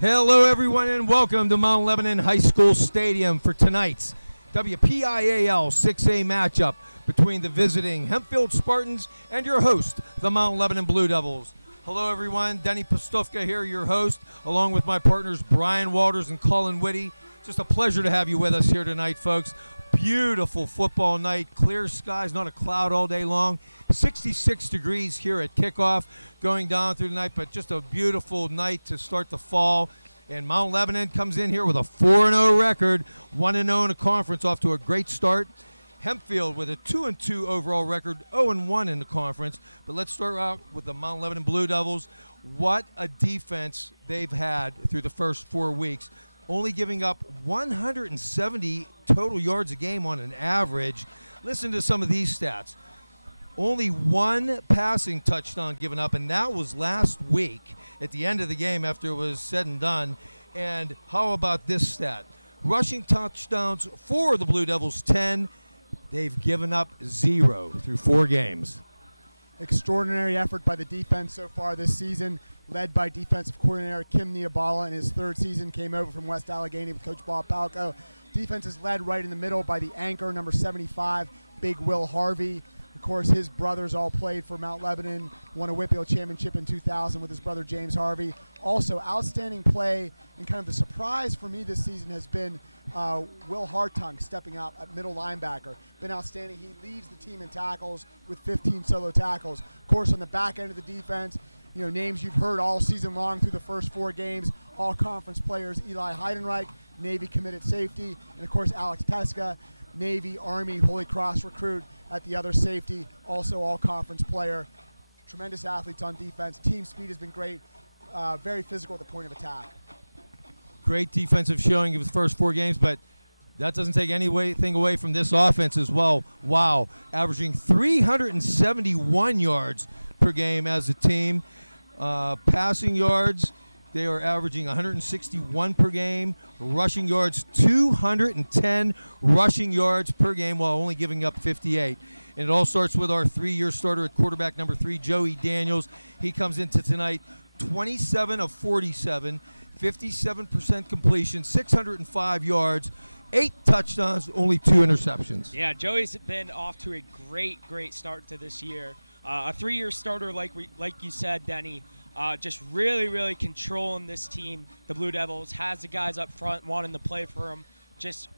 Hello, everyone, and welcome to Mount Lebanon High School Stadium for tonight's WPIAL 6A matchup between the visiting Hempfield Spartans and your host, the Mount Lebanon Blue Devils. Hello, everyone. Denny Postufka here, your host, along with my partners Brian Walters and Colin Witte. Just a pleasure to have you with us here tonight, folks. Beautiful football night, clear skies, not a cloud all day long. 66 degrees here at kickoff going down through the night, but just a beautiful night to start the fall. And Mount Lebanon comes in here with a 4-0 record, 1-0 in a conference, off to a great start. Hempfield with a 2-2 overall record, 0-1 in the conference. But let's start out with the Mount Lebanon Blue Devils. What a defense they've had through the first 4 weeks. Only giving up 170 total yards a game on an average. Listen to some of these stats. Only one passing touchdown given up, and that was last week at the end of the game after it was said and done. And how about this stat? Rushing touchdowns for the Blue Devils, 10. They've given up 0 through 4 games. Extraordinary effort by the defense so far this season, led by defensive coordinator Kim Niabala in his 3rd season, came over from West Allegheny with Coach Bob Palco. Defense is led right in the middle by the anchor, number 75, Big Will Harvey. Of course, his brothers all played for Mount Lebanon, won a WPIAL championship in 2000 with his brother James Harvey. Also, outstanding play and kind of the surprise for me this season has been Will Hartung stepping out at middle linebacker. Been outstanding. He leads the team in tackles with 15 solo tackles. Of course, on the back end of the defense, you know, names you've heard all season long through the first 4 games, all conference players, Eli Heidenreich, Navy committed safety, and of course Alex Teska, Navy, Army, Holy Cross recruit at the other safety, also all conference player. Tremendous athletes on defense. Team speed has been great, very physical at the point of attack. Great defensive showing of the first 4 games, but that doesn't take anything away from this offense as well. Wow, averaging 371 yards per game as a team. Passing yards, they are averaging 161 per game. Rushing yards, 210 rushing yards per game while only giving up 58. And it all starts with our 3-year starter at quarterback, number 3, Joey Daniels. He comes into tonight 27 of 47, 57% completion, 605 yards, 8 touchdowns, only 2 interceptions. Yeah, Joey's been off to a great start to this year. A 3-year starter, like you said, Denny, just really controlling this team. The Blue Devils has the guys up front wanting to play for him. Just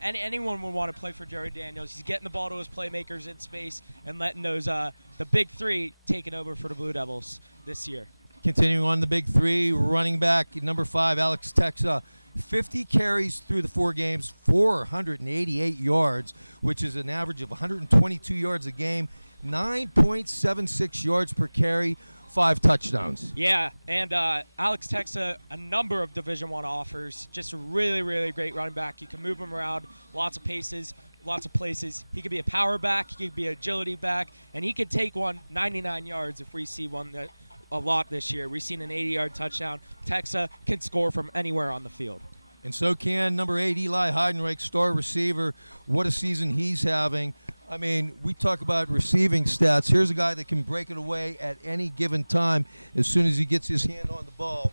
anyone would want to play for Joey Daniels. He's getting the ball to his playmakers in space and letting those the big 3 taking over for the Blue Devils this year. Continuing on the big 3, running back number 5, Alex Texa, 50 carries through the 4 games, 488 yards, which is an average of 122 yards a game, 9.76 yards per carry, 5 touchdowns. Yeah, and Alex Texa, a number of Division I offers, just a really great running back. You can move him around, lots of paces, lots of places. He could be a power back, he could be an agility back, and he could take one 99 yards if we see one that a lot this year. We've seen an 80-yard touchdown. Texa can score from anywhere on the field. And so can number 8, Eli Heidenreich, star receiver. What a season he's having. I mean, we talk about receiving stats. Here's a guy that can break it away at any given time as soon as he gets his hand on the ball.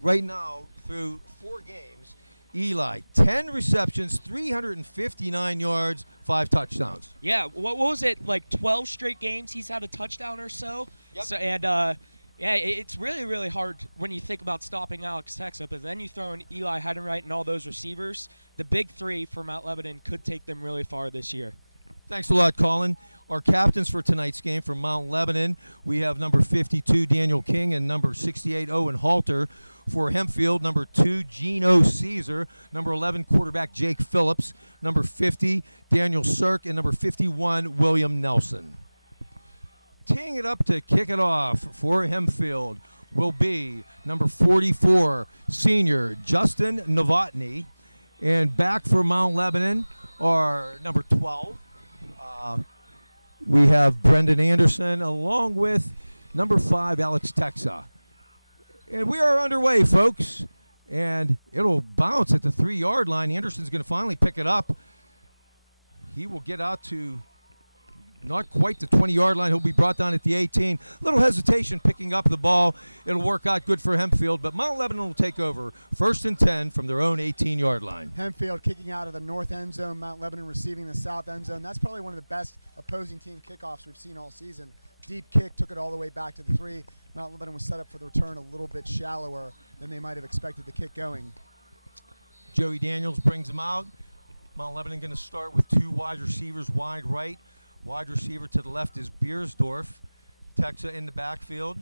Right now, through 4 games, Eli, 10 receptions, 359 yards, 5 touchdowns. Yeah, what was it, like 12 straight games he's had a touchdown or so? Yep. So yeah, it's really hard when you think about stopping Alex Texa, but then you throw in Eli Heidenreich and all those receivers. The big 3 for Mount Lebanon could take them really far this year. Thanks a lot, Colin. Our captains for tonight's game from Mount Lebanon, we have number 52, Daniel King, and number 68, Owen Halter. For Hempfield, number 2, Gino Caesar, number 11, quarterback Jake Phillips, number 50, Daniel Sirk, and number 51, William Nelson. Teeing it up to kick it off for Hempfield will be number 44, senior Justin Novotny. And back for Mount Lebanon are number 12, we have Brendan Anderson, along with number 5, Alex Texa. And we are underway, folks. And it'll bounce at the 3-yard line. Anderson's going to finally pick it up. He will get out to not quite the 20-yard line. He'll be brought down at the 18. Little hesitation picking up the ball. It'll work out good for Hempfield, but Mount Lebanon will take over 1st and 10 from their own 18-yard line. Hempfield kicking out of the north end zone, Mount Lebanon receiving the south end zone. That's probably one of the best opposing team kickoffs we've seen all season. Deep kick, took it all the way back to the 3. Mount Lebanon was set up for the return a little bit shallower than they might have expected the kick going. Joey Daniels brings him out. Mount Lebanon going to start with 2 wide receivers wide right. Wide receiver to the left is Beersdorf. Texa in the backfield.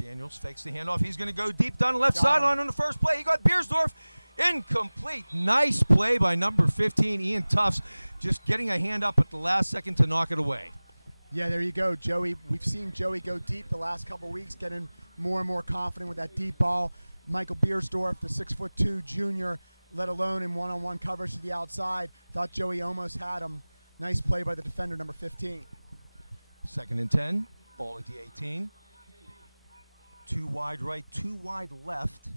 Daniels fakes the handoff. He's going to go deep down the left sideline on the first play. He got Beersdorf incomplete. Nice play by number 15, Ian Tufts, just getting a hand up at the last second to knock it away. Yeah, there you go, Joey. We've seen Joey go deep the last couple weeks, getting more and more confident with that deep ball. Michael Beersdorf, the 6'2" junior, let alone in one-on-one coverage to the outside. Thought Joey almost had him. Nice play by the defender, number 15. 2nd and 10. Ball at the 18. 2 wide right, 2 wide left.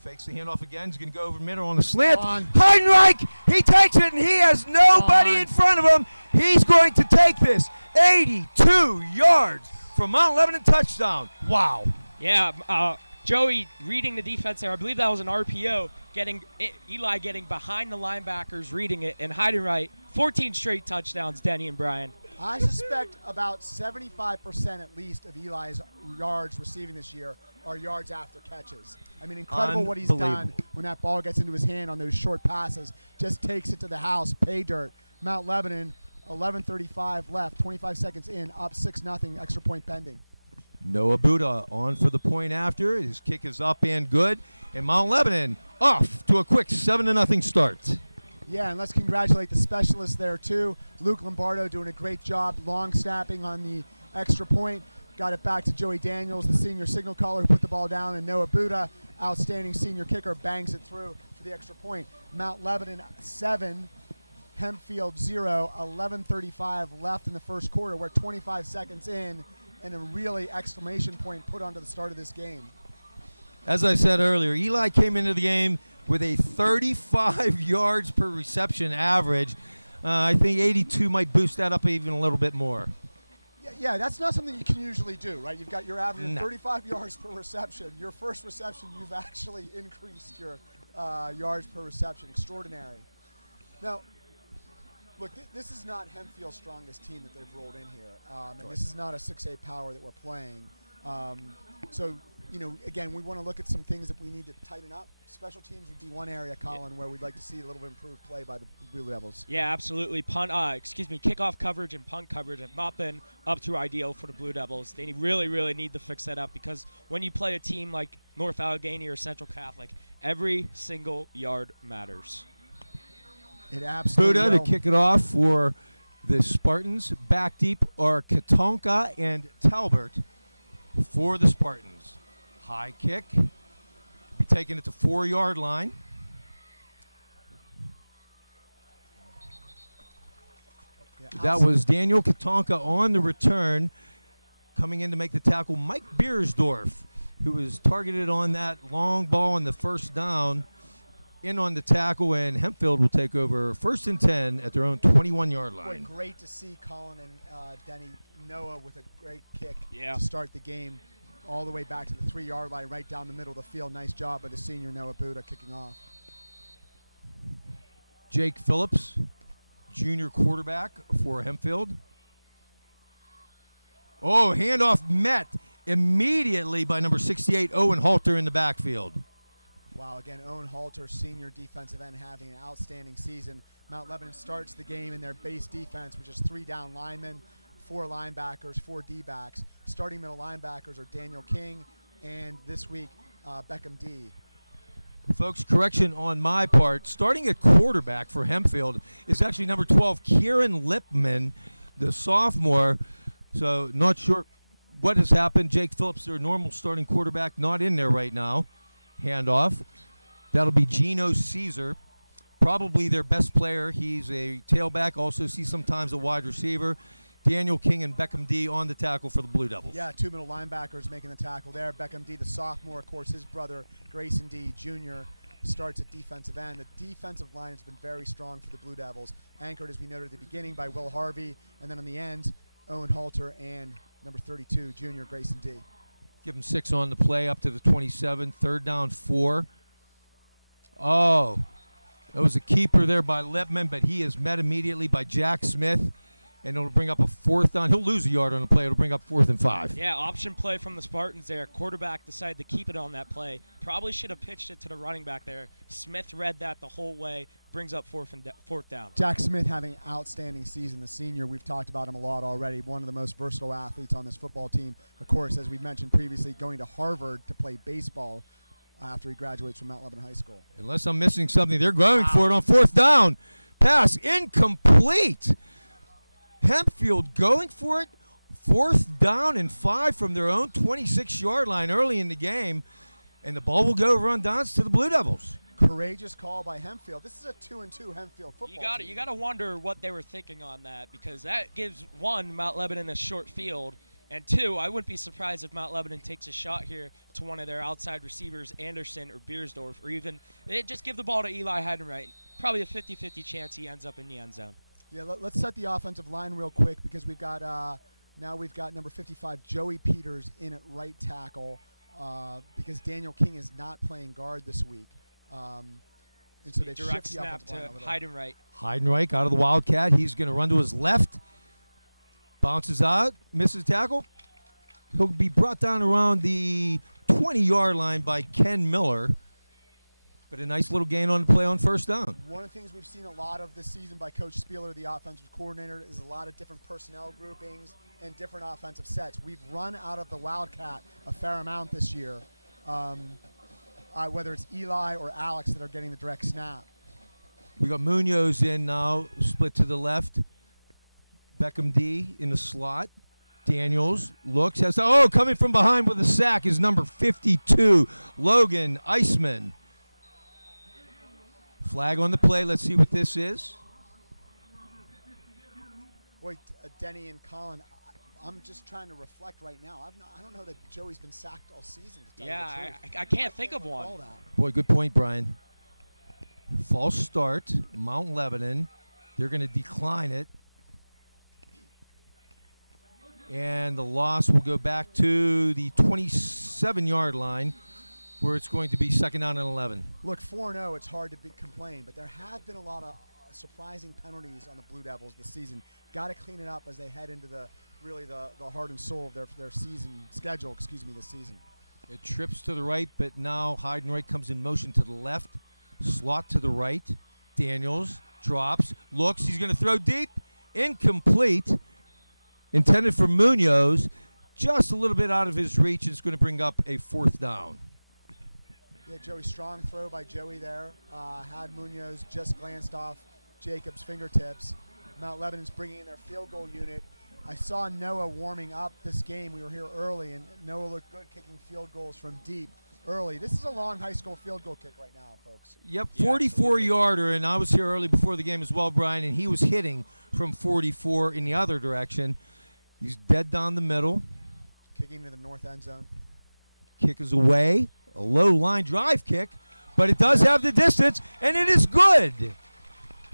Fakes the handoff again. He's going to go over middle on the slant. Heidenreich, he takes it, and he has nobody in front of him. He's going to take this 82 yards from Mount Lebanon touchdown. Wow. Yeah, Joey reading the defense there. I believe that was an RPO. Eli getting behind the linebackers, reading it, and Heidenreich, 14 straight touchdowns, Denny and Brian. I suspect about 75% at least of Eli's yards receiving this year are yards after catches. I mean, incredible what he's done when that ball gets into his hand on those short passes. Just takes it to the house, pay dirt. Mount Lebanon, 11:35 left, 25 seconds in, up 6-0, extra point pending. Noah Buddha on for the point after. His kick is up and good. And Mount Lebanon off to a quick 7-0 start. Yeah, and let's congratulate the specialists there, too. Luke Lombardo doing a great job long snapping on the extra point. Got it back to Joey Daniels, the senior signal caller, who put the ball down, and Noah Buddha, outstanding senior kicker, bangs it through for the extra point. Mount Lebanon 7, Hempfield 0, 11:35 left in the first quarter. We're 25 seconds in, and a really exclamation point put onto the start of this game. As I said earlier, Eli came into the game with a 35 yards per reception average. I think 82 might boost that up even a little bit more. Yeah, that's not something you can usually do, right? You've got your average of 35 yards per reception. Your first reception, you've actually increased your yards per reception. Extraordinary. Now, look, this is not Hempfield's strongest team that they've rolled in here. And this is not a 6A power that we're playing. So, you know, again, we want to look at some things that we need to tighten up. Special teams would be one area, Colin, where we'd like to see a little bit improved play by the Blue Devils. Yeah, absolutely. Kickoff coverage and punt coverage have not been up to ideal for the Blue Devils. They really, really need to fix that up, because when you play a team like North Allegheny or Central Catholic, every single yard matters. It absolutely Buddha will. to kick it off for the Spartans. Back deep are Katonka and Talbert for the Spartans. High kick. Be taking it to 4-yard line. Yeah, That was Daniel Katonka on the return. Coming in to make the tackle, Mike Beersdorf, who was targeted on that long ball on the first down, in on the tackle, and Hempfield will take over 1st and 10 at their own 21-yard line. Boy, great to see Colin and Denny, Noah with a great kick Yeah. to start the game all the way back to the 3-yard line, right down the middle of the field. Nice job by the senior Noah Buddha kicking off. Jake Phillips, junior quarterback for Hempfield. Oh, handoff met immediately by number 68, Owen Halter, in the backfield. Wow, again, Owen Halter, senior defensive end, having an outstanding season. Mount Lebanon starts the game in their base defense, which is 3 down linemen, 4 linebackers, 4 D-backs. Starting middle linebackers are Daniel King and, this week, Beckham D. Folks, correction on my part. Starting at quarterback for Hempfield is actually number 12, Kieran Lipman, the sophomore. So not sure what has happened. Jake Phillips, their normal starting quarterback, not in there right now. Handoff. That'll be Gino Caesar, probably their best player. He's a tailback, also see sometimes a wide receiver. Daniel King and Beckham D on the tackle for the Blue Devils. Yeah, 2 middle linebackers making the tackle there. Beckham D, the sophomore, of course, his brother, Grayson D, junior, starts at defensive end. The defensive line has been very strong for the Blue Devils, anchored, as we noted at the beginning, by Will Harvey, and then on the ends, Owen Halter and number 32, junior Grayson D. Give him 6 on the play up to the 27. 3rd down, 4. Oh, that was a keeper there by Lipman, but he is met immediately by Jack Smith, and it'll bring up a 4th down. He'll lose a yard on the play. It'll bring up 4th and 5. Yeah, option play from the Spartans there. Quarterback decided to keep it on that play. Probably should have pitched it to the running back there. Smith read that the whole way. Brings up 4th down. Jack Smith having an outstanding season, the senior. We've talked about him a lot already. One of the most versatile athletes on this football team. Of course, as we mentioned previously, going to Harvard to play baseball after he graduates from Mount Lebanon High School. Unless I'm missing something, they're going for it on 4th down. Pass incomplete. Hempfield going for it. 4th down and 5 from their own 26-yard line early in the game. And the ball will go run downs to the Blue Devils. Courageous call by Hempfield. This is a 2-2 Hempfield football team. You got to wonder what they were thinking on that, because that gives, 1, Mount Lebanon a short field, and 2, I wouldn't be surprised if Mount Lebanon takes a shot here to one of their outside receivers, Anderson or Beersdorf, or even they just give the ball to Eli Heidenreich. Probably a 50-50 chance he ends up in the end zone. Yeah, let's set the offensive line real quick, because we've got number 55, Joey Peters, in at right tackle, because Daniel King is not playing guard this week. And so they direct shift the snap offensive line to Heidenreich. Heidenreich out of the Wildcat. He's going to run to his left. Bounces out, misses tackle. He'll be brought down around the 20-yard line by Ken Miller. But a nice little gain on the play on 1st down. One of the things we've seen a lot of this season by Coach Spieler, the offensive coordinator, is a lot of different personnel groupings and different offensive sets. We've run out of the Wildcat a fair amount this year. Whether it's Eli or Alex that are getting the direct snap. We got Munoz in now, split to the left. Beckham D in the slot. Daniels looks, coming from behind with a sack is number 52, Logan Eisman. Flag on the play. Let's see what this is. Boy, Denny and Colin, I'm just trying to reflect right now. I don't know that Joey's been sacked all season. To tell you the truth. I can't think of one. Boy, good point, Brian. False start, Mount Lebanon. They're going to decline it. And the loss will go back to the 27-yard line, where it's going to be 2nd down and 11. Look, 4-0, it's hard to complain, but there have been a lot of surprising penalties on the Blue Devils this season. Got to clean it up as they head into the heart and soul of their season schedule, this season. It trips to the right, but now Heidenreich comes in motion to the left. Slot to the right. Daniels drops, looks. He's going to throw deep. Incomplete. Intended for Munoz. Just a little bit out of his reach. It's going to bring up a 4th down. Yeah, Joey, strong throw by Joey there. Had Munoz just glanced off Jacobs' fingertips. Mount Lebanon's bringing in their field goal unit. I saw Noah warming up this game. We were here early, and Noah looked good kicking field goals from deep early. This is a long high school field goal kick right now, folks. Yep, 44-yarder, and I was here early before the game as well, Brian, and he was hitting from 44 in the other direction. He's dead down the middle. Kicking to the north end zone. Kick is away. A low line drive kick, but it does have the distance, and it is good.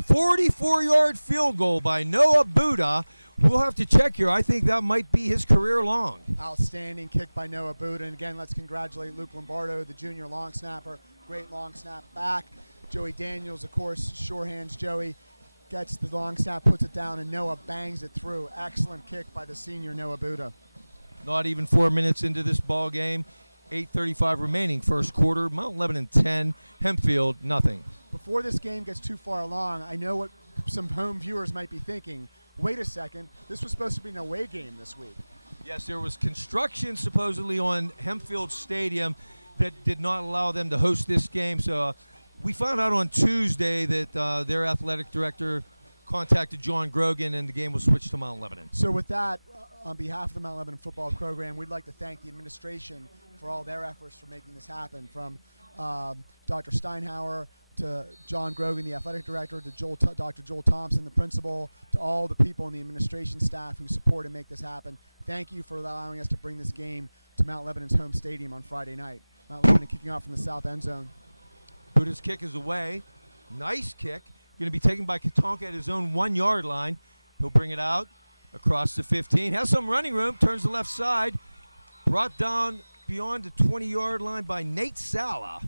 44-yard field goal by Noah Buda. We'll have to check here. I think that might be his career long. Outstanding kick by Noah Buda. And again, let's congratulate Luke Lombardo, the junior long snapper. Great long snap back. Joey Daniels, of course, sure hands Joey. Gets the long snap, puts it down, and Noah bangs it through. Excellent kick by the senior Noah Buda. Not even 4 minutes into this ball game. 8:35 remaining first quarter. Mount Lebanon 10, Hempfield nothing. Before this game gets too far along, I know what some home viewers might be thinking. Wait a second, this was supposed to be an away game this week. Yes, there was construction supposedly on Hempfield Stadium that did not allow them to host this game. So we found out on Tuesday that their athletic director contacted John Grogan, and the game was switched to Mount Lebanon. So with that, on behalf of the Mount Lebanon football program, we'd like to thank the administration for all their efforts for making this happen, from Dr. Steinhauer to John Grogan, the athletic director, to Dr. Joel Thompson, the principal, to all the people in the administration staff who support and make this happen. Thank you for allowing us to bring this game to Mount Lebanon's home stadium on Friday night. Mount Lebanon kicking off from the south end zone. Buddha's kick is away. Nice kick. Going to be taken by Katonka at his own 1-yard line. He'll bring it out across the 15. Has some running room. Turns the left side. Brought down beyond the 20-yard line by Nate Sala.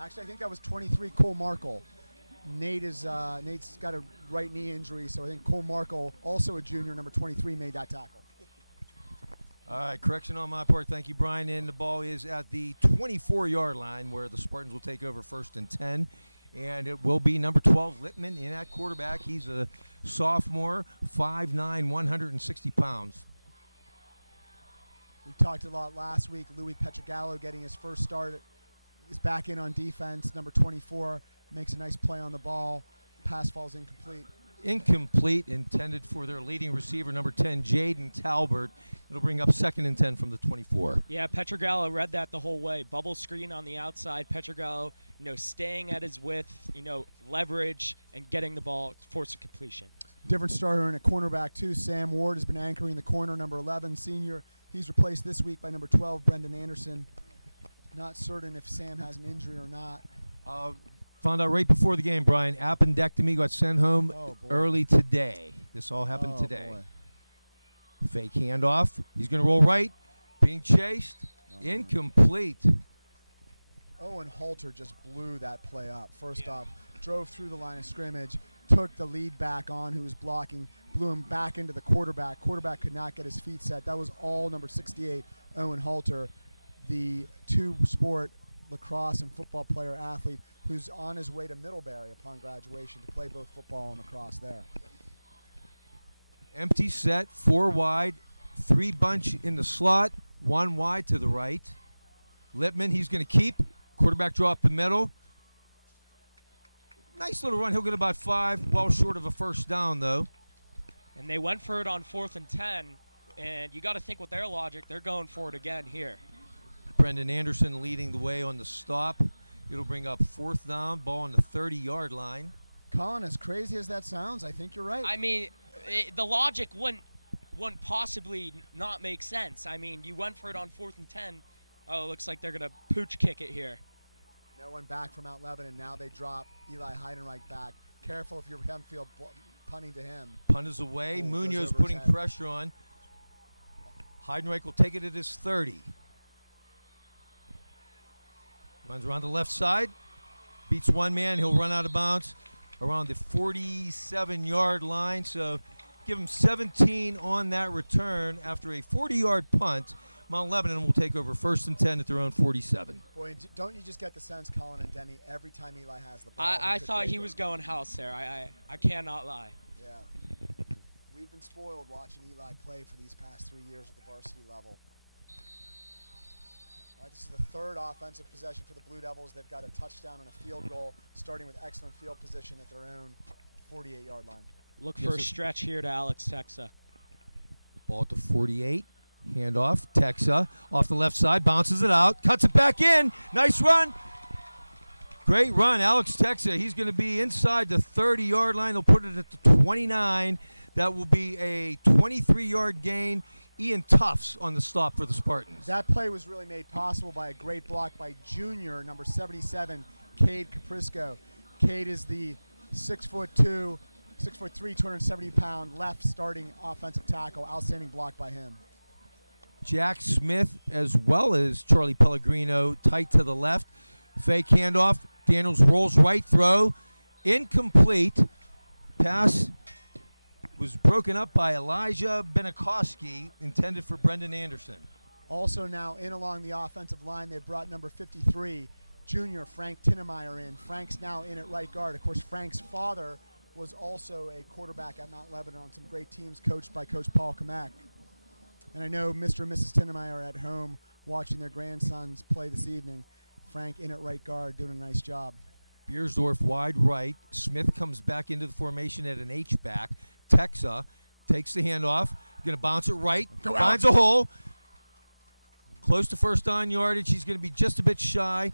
Actually, I think that was 23, Cole Markle. Nate's got a right knee injury, so I think Cole Markle, also a junior, number 23, made that tackle. All right, correction on my part. Thank you, Brian. And the ball is at the 24-yard line where the Spartans will take over 1st and 10. And it will be number 12, Lippman, in at quarterback. He's a sophomore, 5'9", 160 pounds. We talked a lot last week. Louis Petrogallo getting his first start is back in on defense. Number 24 makes a nice play on the ball. Pass falls incomplete. Incomplete, intended for their leading receiver, number 10, Jaden Talbert. It'll bring up 2nd and 10 from the 24. Yeah, Petrogallo read that the whole way. Bubble screen on the outside. Petrogallo, staying at his width, leverage, and getting the ball, force a completion. Different starter and a cornerback, too. Sam Ward has been anchoring the corner, number 11, senior. He's replaced this week by number 12, Brendan Anderson. Not certain if Sam has an injury or not. Found out right before the game, Brian. Appendectomy, got sent home early today. This all happened today. Boy. Fake handoff. He's going to roll right. Being chased. Incomplete. Owen Halter just blew that play up. First off, drove through the line of scrimmage, took the lead back on who was blocking, blew him back into the quarterback. Quarterback could not get his feet set. That was all number 68, Owen Halter, the two-sport lacrosse and football player athlete who's on his way to Middlebury upon graduation to play both football and lacrosse there. Empty set, 4 wide, 3 bunch in the slot, 1 wide to the right. Lippman, he's going to keep. Quarterback draw up the middle. Nice little run. He'll get about 5, well short of a first down, though. And they went for it on 4th and 10, and you got to think with their logic, they're going for it again here. Brendan Anderson leading the way on the stop. It'll bring up 4th down, ball on the 30-yard line. Colin, as crazy as that sounds, I think you're right. I mean, the logic wouldn't possibly not make sense. I mean, you went for it on 4th and 10. Oh, it looks like they're going to pooch kick it here. No one back from Mount Lebanon. Now they drop Eli Heidenreich back. Careful if you're Hempfield punting to him. Punt is away. Munoz putting pressure on. Heidenreich will take it at his 30. Runs around the left side. Beats one man. He'll run out of bounds around the 47-yard line. So give him 17 on that return after a 40-yard punt. Mount Lebanon will take over 1st and 10 at their own 47. Boy, don't you just get the sense, Colin and Denny, every time Eli has the ball? I thought he was going house there. I cannot lie. Yeah. We've been spoiled watching Eli play for these past 3 years at the varsity level. All right, this is the 3rd offensive possession for the Blue Devils. They've got a touchdown and a field goal, starting with excellent field position at their own 48-yard line. Look for a stretch here to Alex Texa. Ball at the 48. Handoff. Texa off the left side. Bounces it out. Cuts it back in. Nice run. Great run. Alex Texa. He's going to be inside the 30-yard line. They'll put it at the 29. That will be a 23-yard gain. Ian Tufts on the stop for the Spartans. That play was really made possible by a great block by junior, number 77, Cade Caprisco. Cade is the 6'2", 6'3", 270-pound left starting offensive tackle. Outstanding block by him. Jack Smith as well as Charlie Pellegrino tight to the left. Fake handoff. Daniels rolls right, throw. Incomplete. Pass was broken up by Elijah Benikoski, intended for Brendan Anderson. Also now in along the offensive line, they brought number 53, junior Frank Tinnemeyer in. Frank's now in at right guard. Of course, Frank's father was also a quarterback at Mount Lebanon on some great teams coached by Coach Paul Kamek. And I know Mr. and Mrs. Tinnemeyer are at home watching their grandsons play this evening. Frank in at right guard doing a nice job. Beersdorf wide right. Smith comes back into the formation at an H-back. Texa takes the handoff. Going to bounce it right. Finds a hole. Close to first down yardage. He's going to be just a bit shy.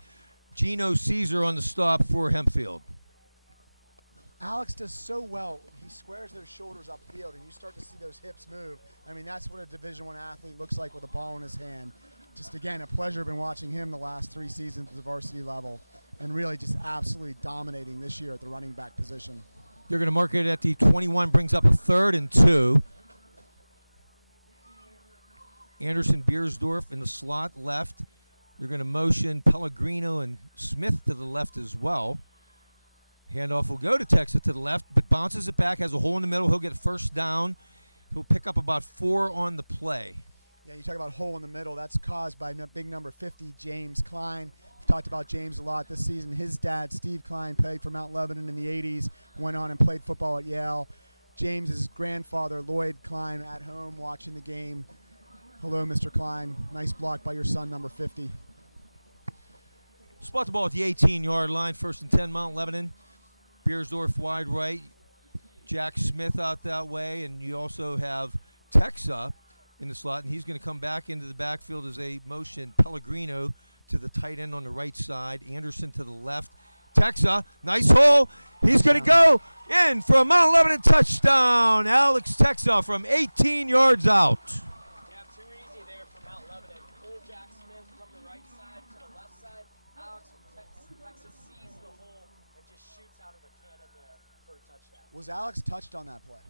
Gino Caesar on the stop for Hempfield. Alex does so well. He squares those shoulders upfield, and you start to see those hips move. I mean, that's what a Division I athlete looks like with a ball in his hand. Just, again, a pleasure. Been watching him the last 3 seasons at the varsity level. and really just absolutely dominating this year at the running back position. They're going to mark it at the 21, brings up a 3rd and 2. Anderson Beersdorf in the slot left. They're going to motion Pellegrino and Smith to the left as well. Handoff will go to Texas to the left, but bounces it back, has a hole in the middle. He'll get a first down. He'll pick up about 4 on the play. Yeah, you talk about hole in the middle. That's caused by big number 50, James Klein. We've talked about James a lot this season. His dad, Steve Klein, played for Mount Lebanon in the 80s, went on and played football at Yale. James's grandfather, Lloyd Klein, at home watching the game. Hello, Mr. Klein. Nice block by your son, number 50. Spot the ball at the 18-yard line, 1st and 10, Mount Lebanon. Beersdorf wide right. Jack Smith out that way, and you also have Texa in the slot, and he's going to come back into the backfield as a motion Pellegrino to the tight end on the right side, Anderson to the left. Texa, nice hole. He's going to go in for a Mount Lebanon touchdown. Alex Texa from 18 yards out. Yeah, too easy there for Mount Lebanon. Pull Jack Smith from the right side to the left side. Alex from Texas sees the hole and just shoots out of a cannon there for a touchdown. Was Alex touched on that play?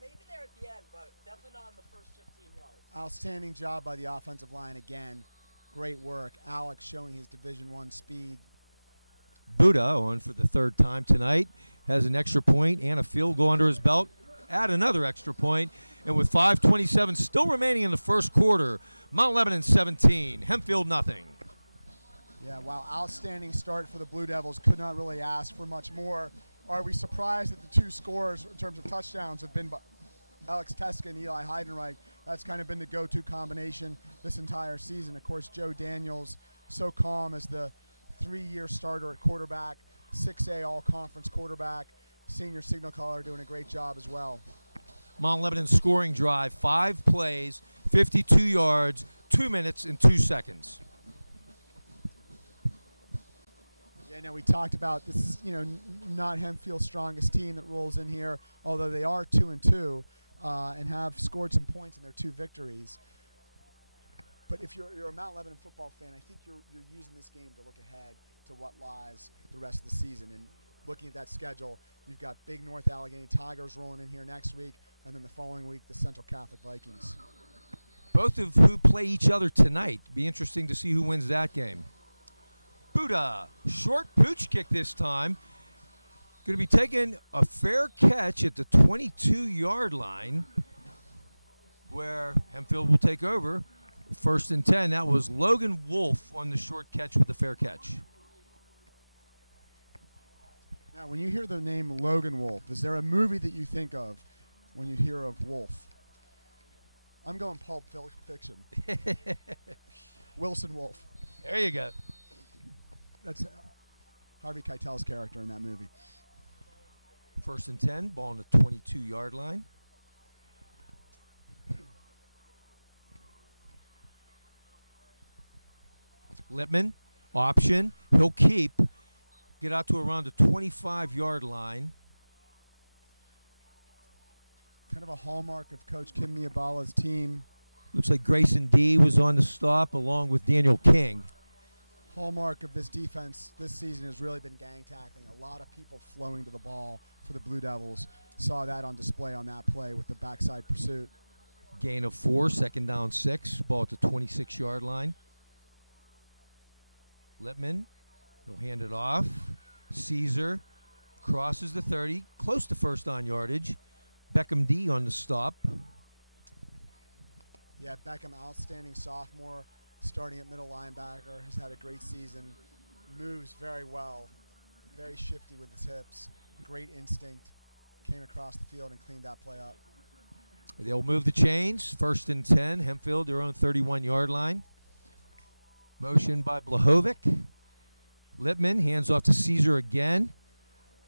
Maybe there at the end, but definitely not on the first 15 yards. Outstanding job by the offensive line again. Great work. Alex showing his Division I speed. Buddha on for the 3rd time tonight. Has an extra point and a field goal under his belt. Add another extra point. And with 5:27 still remaining in the first quarter, Mount Lebanon 17, Hempfield nothing. Yeah, wow, outstanding start for the Blue Devils. Could not really ask for much more. Are we surprised that the 2 scores in terms of touchdowns have been by Alex Teska and Eli Heidenreich? That's kind of been the go-to combination this entire season. Of course, Joe Daniels, so calm as the 3-year starter at quarterback, 6A all-conference quarterback, senior signal caller doing a great job as well. Mount Lebanon scoring drive, 5 plays, 52 yards, 2 minutes and 2 seconds. Yeah, now we talked about this is, not Hempfield's strongest team that rolls in here, although they are 2-2 and have scored some points in their 2 victories. But if you're a Mount Lebanon football fan, I think you're using this game to look ahead to what lies the rest of the season. And looking at that schedule, you've got big North Allegheny Tigers rolling in here next week, and then the following week, the Central Catholic Vikings. Both of who play each other tonight. Be interesting to see who wins that game. Buddha, short pooch kick this time. Going to be taking a fair catch at the 22-yard line where Hempfield will take over. 1st and 10. That was Logan Wolf on the short catch with the fair catch. Now, when you hear the name Logan Wolf, is there a movie that you think of when you hear of Wolf? I'm going Pulp Fiction. Wilson Wolf. There you go. That's Harvey Keitel's character in that movie. 1st and 10, ball on the 22-yard line. Lippman, option. He'll keep. Get out to around the 25-yard line. Kind of a hallmark of Coach Kim Niabala's team. Looks like Grayson D was on the stop along with Daniel King. Hallmark of this defense this season has really been gang tackling. A lot of people flowing to the ball for the Blue Devils. Saw that on display on that play with the backside pursuit. Gain of 4, 2nd down 6. Ball at the 26-yard line. Lippman, he'll hand it off. Caesar crosses the 30, close to first down yardage. Beckham D on the stop. Yeah, Beckham, outstanding sophomore, starting at middle linebacker, has had a great season, moves very well, very shifty with his hips, great instinct, came across the field and cleaned that play up. They'll move the chains. 1st and 10, Hempfield, their own 31-yard line. Motion by Blahovic. Lippman hands off to Caesar again.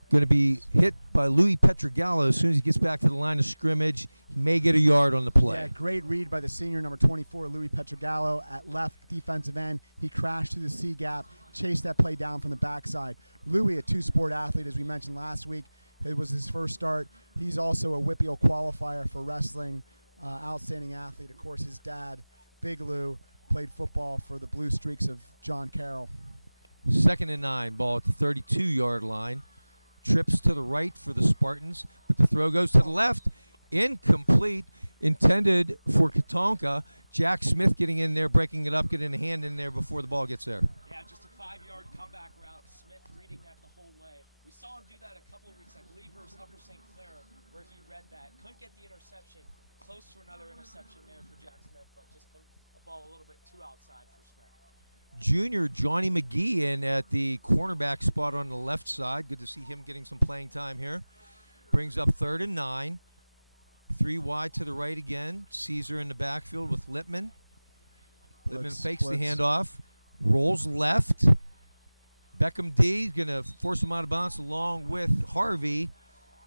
Going to be hit by Louis Petrogallo as soon as he gets back to the line of scrimmage. He may get a yard on the play. Yeah, great read by the senior, number 24, Louis Petrogallo, at left defensive end. He crashed through the C gap, chased that play down from the backside. Louis, a 2-sport athlete, as we mentioned last week. It was his first start. He's also a WPIAL qualifier for wrestling. Outstanding athlete. Of course, his dad, Big Lou, played football for the Blue Streaks of John Carroll. 2nd and 9, ball at the 32-yard line. Trips to the right for the Spartans, but the throw goes to the left. Incomplete, intended for Katonka. Jack Smith getting in there, breaking it up, getting a hand in there before the ball gets there. Yeah, just a 5-yard comeback route. Smith reading that the whole way. We saw him do that a couple of weeks, I believe it was Upper St. Clair, where he read that. Couldn't get the interception. Close to another interception there for Jack Smith, but just a ball a little bit too outside for Smith. Junior Johnny McGee in at the cornerback spot on the left side. Good to see him getting some playing time here. Brings up 3rd and 9. 3 wide to the right again. Caesar in the backfield with Lippman. Lippman fakes the handoff. Rolls left. Beckham D is going to force him out of bounds along with Harvey.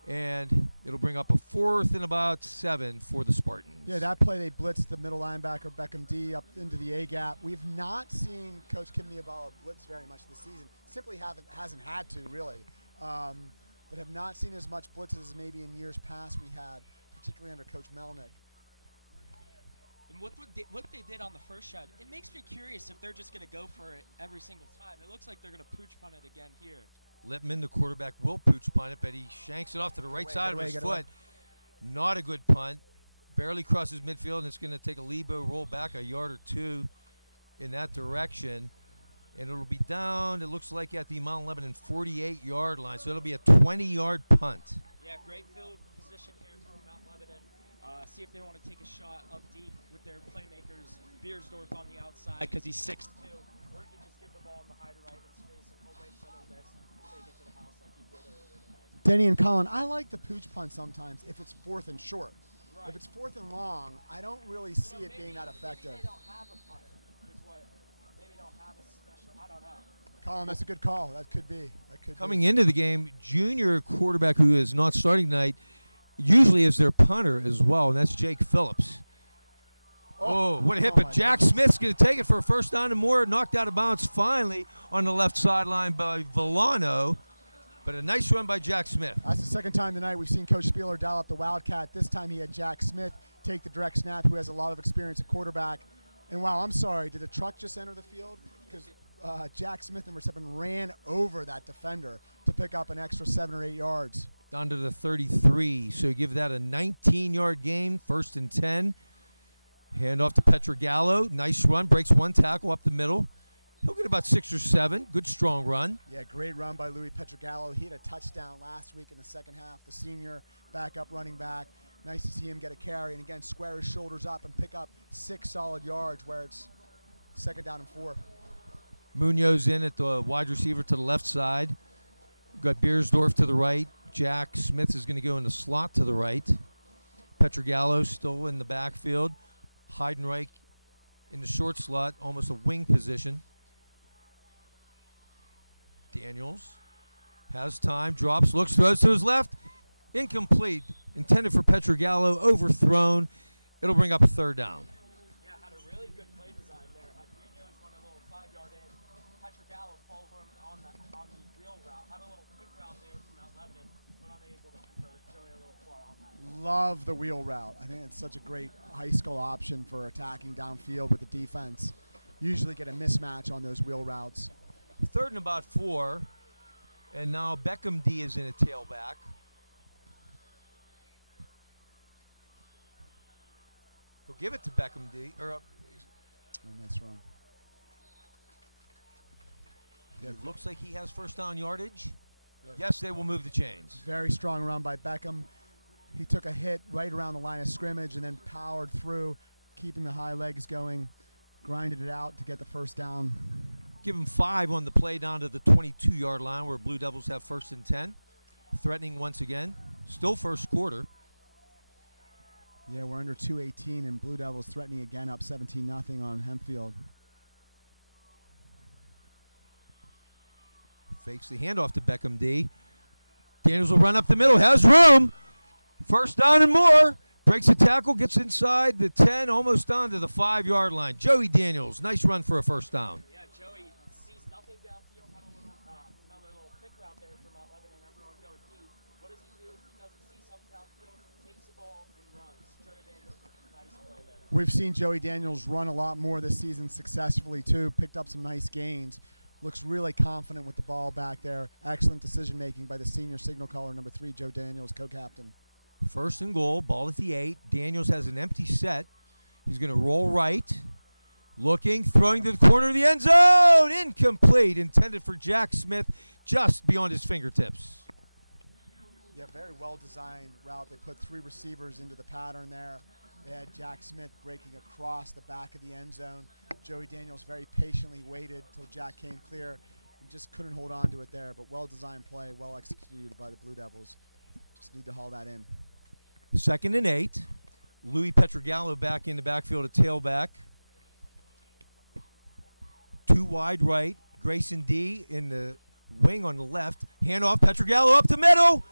And it'll bring up a 4th and about 7 for the Spartans. Yeah, that play they blitzed the middle linebacker Beckham D up into the A gap. We've not seen Coach Kim Niabala blitz very much this season. Simply hasn't had to really, but have not seen as much blitzes as maybe in years past we had, particularly under Coach Melnick. And what they did on the first shot, it makes me curious if they're just going to go for it every single time. It looks like they're going to pooch punt it again here. Lippman, the quarterback, will pooch punt it, but he shanks it off to the right side of his foot. Not a good punt. Barely crosses midfield, and it's going to take a Lebo roll back a yard or 2 in that direction. And it'll be down, it looks like, at the Mount Lebanon 48-yard line. So it'll be a 20-yard punt. Yeah, great field position here for Mount Lebanon. See if they want to take a shot up deep with their playmakers. Beersdorf on the outside because he's 6'2". Or you can just give the ball in the high to right in space and he'll make someone miss and take it to the house like he did earlier tonight. Denny and Colin, I like the pooch punt sometimes if it's 4th and short. Right. If it's 4th and long, I don't really see it being that effective. Maybe they don't have a punter. Maybe they don't have a special. I don't know. Colin, that's a good call. That could be. Coming into the game, junior quarterback who is not starting tonight usually is their punter as well, and that's Jake Phillips. Oh, what a hit, but Jack Smith's going to take it for a 1st down and more, knocked out of bounds finally on the left sideline by Villano, but a nice run by Jack Smith. That's the 2nd time tonight we've seen Coach Spieler dial up the Wildcat. This time he had Jack Smith take the direct snap, who has a lot of experience at quarterback. And wow, I'm sorry, did the truck just enter the field? Because Jack Smith, number 7, ran over that defender to pick up an extra 7 or 8 yards. Down to the 33, so give that a 19-yard gain, 1st and 10. Hand off to Petrogallo. Nice run, breaks 1 tackle up the middle. He'll get about 6 or 7. Good, strong run. Yeah, great run by Louis Petrogallo. He had a touchdown last week in the 2nd half. The senior backup running back. Nice to see him get a carry and, again, square his shoulders up and pick up 6 solid yards where it's 2nd down and 4. Munoz in at the wide receiver to the left side. Got Beersdorf to the right. Jack Smith is going to go in the slot to the right. Petrogallo still in the backfield. Heidenreich in the short slot, almost a wing position. Daniels has time, drops, looks, throws to his left. Incomplete. Intended for Petrogallo, overthrown. It'll bring up a 3rd down. Yeah, had a really good play design there. Munoz went a little 5-yard in. Petrogallo followed him on the wheel route. Had a little quick route there from Mount Lebanon, but unable to convert. Really a little far on that. Love the wheel route. I think it's such a great high school option for attacking downfield with the defense. Usually get a mismatch on those wheel routes. 3rd and about 4. And now Beckham D is in a tailback. He'll give it to Beckham D. Nice run. It looks like he has 1st down yardage. Yes, they will move the chains. Very strong run by Beckham. He took a hit right around the line of scrimmage and then powered through, keeping the high legs going, grinded it out to get the 1st down. Give him 5 on the play down to the 22-yard line where Blue Devils have 1st and 10. Threatening once again. Still 1st quarter. Yeah, we're under 2:18 and Blue Devils threatening again, up 17-0 on Hempfield. Fakes the handoff to Beckham D. Daniels will run up the middle, has room. 1st down and more. Breaks a tackle, gets inside the 10, almost down to the 5-yard line. Joey Daniels, nice run for a 1st down. Yeah, Joey sees nothing downfield. Had another little pick route there for Mount Lebanon. Everyone going deep. What does he do? He doesn't see something downfield. Takes the ball and runs. Joey Daniels, nice play there. We've seen Joey Daniels run a lot more this season successfully, too. Picked up some nice gains. looks really confident with the ball back there. Excellent decision-making by the senior signal caller, number 3, Joe Daniels, co-captain. First and goal, ball at the 8. Daniels has an empty set. He's going to roll right. Looking, throwing to the corner of the end zone. Incomplete. Intended for Jack Smith, just beyond his fingertips. Yeah, very well-designed route. They put 3 receivers into the pattern there. They had Jack Smith breaking across the back of the end zone. Joey Daniels very patiently waited till Jack came clear and just couldn't hold on to it there. But well-designed play, well executed by the Blue Devils. Just need to haul that in. Second and 8. Louis Petrogallo back in the backfield at tailback. 2 wide right. Grayson D in the wing on the left. Handoff, Petrogallo up the middle.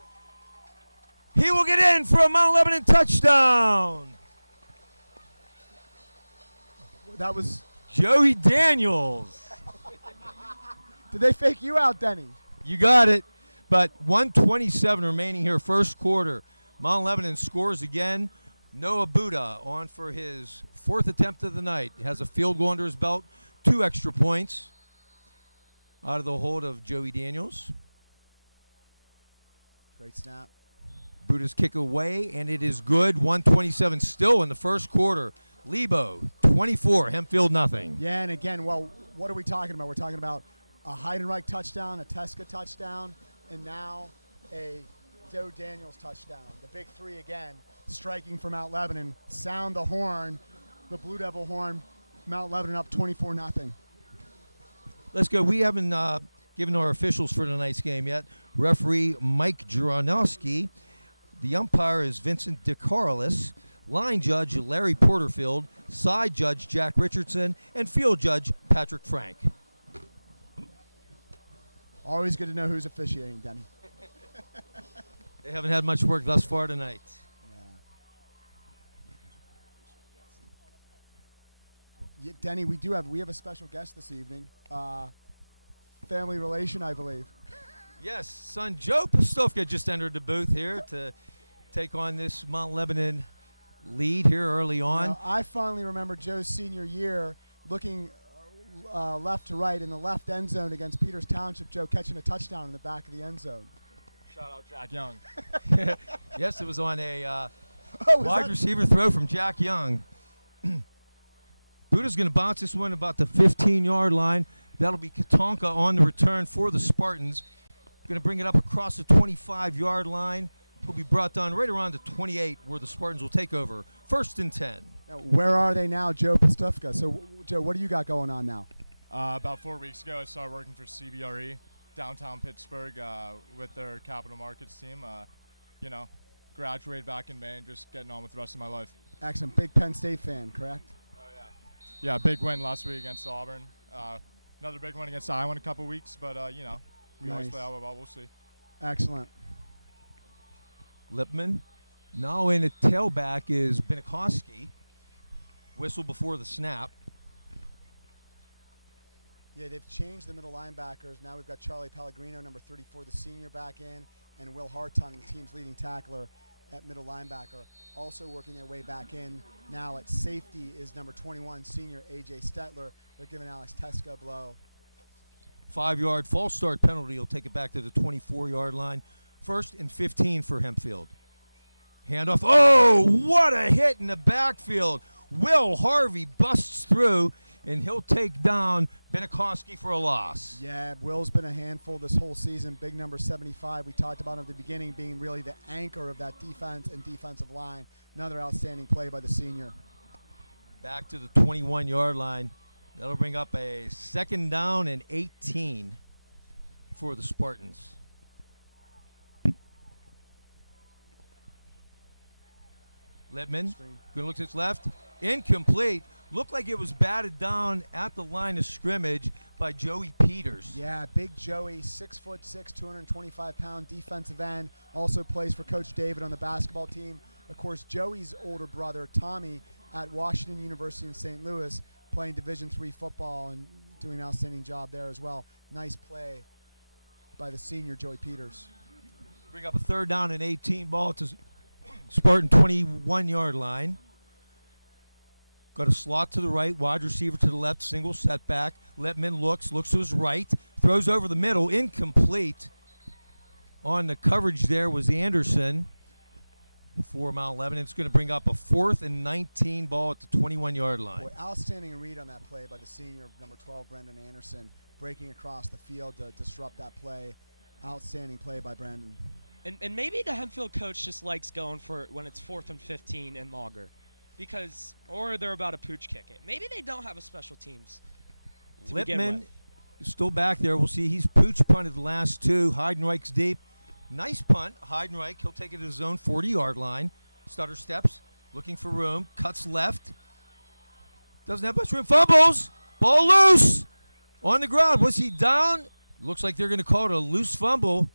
He will get in for a Mount Lebanon touchdown. That was Joey Daniels. Did they fake you out, Denny? You got it. But 1:27 remaining here, first quarter. Mount Lebanon scores again. Noah Buddha on for his 4th attempt of the night. He has a field goal under his belt. 2 extra points out of the hold of Joey Daniels. Great snap. Buddha's kick away, and it is good. 1:27 still in the first quarter. Lebo, 24, Hempfield nothing. Yeah, and again, well, what are we talking about? We're talking about a Heidenreich touchdown, a Teska touchdown, and now a Joe Daniels touchdown. The big 3 again, striking for Mount Lebanon. Sound the horn, the Blue Devil horn. Mount Lebanon up 24-0. Let's go. We haven't given our officials for tonight's game yet. Referee Mike Juranowski. The umpire is Vincent DeCarlis. Line judge Larry Porterfield. Side judge Jack Richardson. And field judge Patrick Frank. Always good to know who's officiating, Denny. They haven't had much work thus far tonight. Yeah, Denny, we have a special guest this evening. Family relation, I believe. Yes, son Joe Postufka just entered the booth here to take on this Mount Lebanon lead here early on. Now, I fondly remember Joe's senior year looking left to right in the left end zone against Peters Township. Joe catching a touchdown in the back of the end zone. Shout out Jack Young. Yes, it was on a Was wide that- receiver throw from Jack Young. Buddha's going to bounce this one about the 15-yard line. That'll be Katonka on the return for the Spartans. Going to bring it up across the 25-yard line. He'll be brought down right around the 28 where the Spartans will take over. 1st and 10. Now, where are they now, Joe Postufka? So, Joe, what do you got going on now? About 4 weeks ago, I started working for CBRE, downtown Pittsburgh, with their capital markets team. Graduated back in May and just getting on with the rest of my life. Excellent. Big Penn State fan, correct? Yeah, big win last week against Auburn. Another big one against Iowa in a couple weeks, but, we always play out well. We'll see. Excellent. Lipman. Now in at tailback is Benikoski. Whistle before the snap. Yeah, they've changed the middle linebackers. Now we've got Charlie Pellegrino, number 34, the senior, back in, and Will Hartung, the team's leading tackler at middle linebacker. Also working their way back in now at safety is number 21, senior A.J. Stetler. They're giving Alex Teska a blow. 5-yard false start penalty will take it back to the 24-yard line. 1st and 15 for Hempfield. Handoff. Oh, what a hit in the backfield. Will Harvey busts through, and he'll take down Benikoski for a loss. Yeah, Will's been a handful this whole season. Big number 75. We talked about him at the beginning being really the anchor of that defense and defensive line. Another outstanding play by the senior. Back to the 21-yard line. That'll bring up a 2nd down and 18 for the Spartans. Littman, going to look to his left. Incomplete. Looked like it was batted down at the line of scrimmage by Joey Peters. Yeah, big Joey, 6'6", 225-pound defensive end. Also plays for Coach David on the basketball team. Of course, Joey's older brother, Tommy, at Washington University in St. Louis, playing Division III football and doing an outstanding job there as well. Nice play by the senior, Joey Peters. Bring up a 3rd down and 18 ball to Spartan 21-yard line. Got a slot to the right, wide receiver to the left, single setback. Lippman looks to his right, throws over the middle, incomplete. On the coverage there was Anderson for Mount Lebanon. It's going to bring up a 4th and 19 ball at the 21-yard line. Boy, outstanding read on that play by the senior, number 12, Brendan Anderson, breaking across the field to disrupt that play. Outstanding play by Brendan. And maybe the Hempfield coach just likes going for it when it's 4th and 15 and longer, or they're about to pooch kick it. Maybe they don't have a special teams. Lippman is still back there. We'll see. He's pooch punted the last 2. Heidenreich's deep. Nice punt. Heidenreich, he'll take it to his own 40-yard line. Stutter steps, looking for room. Cuts left. Doesn't have much room. Fumbles. Ball loose. On the ground. Was he down? Looks like they're going to call it a loose fumble.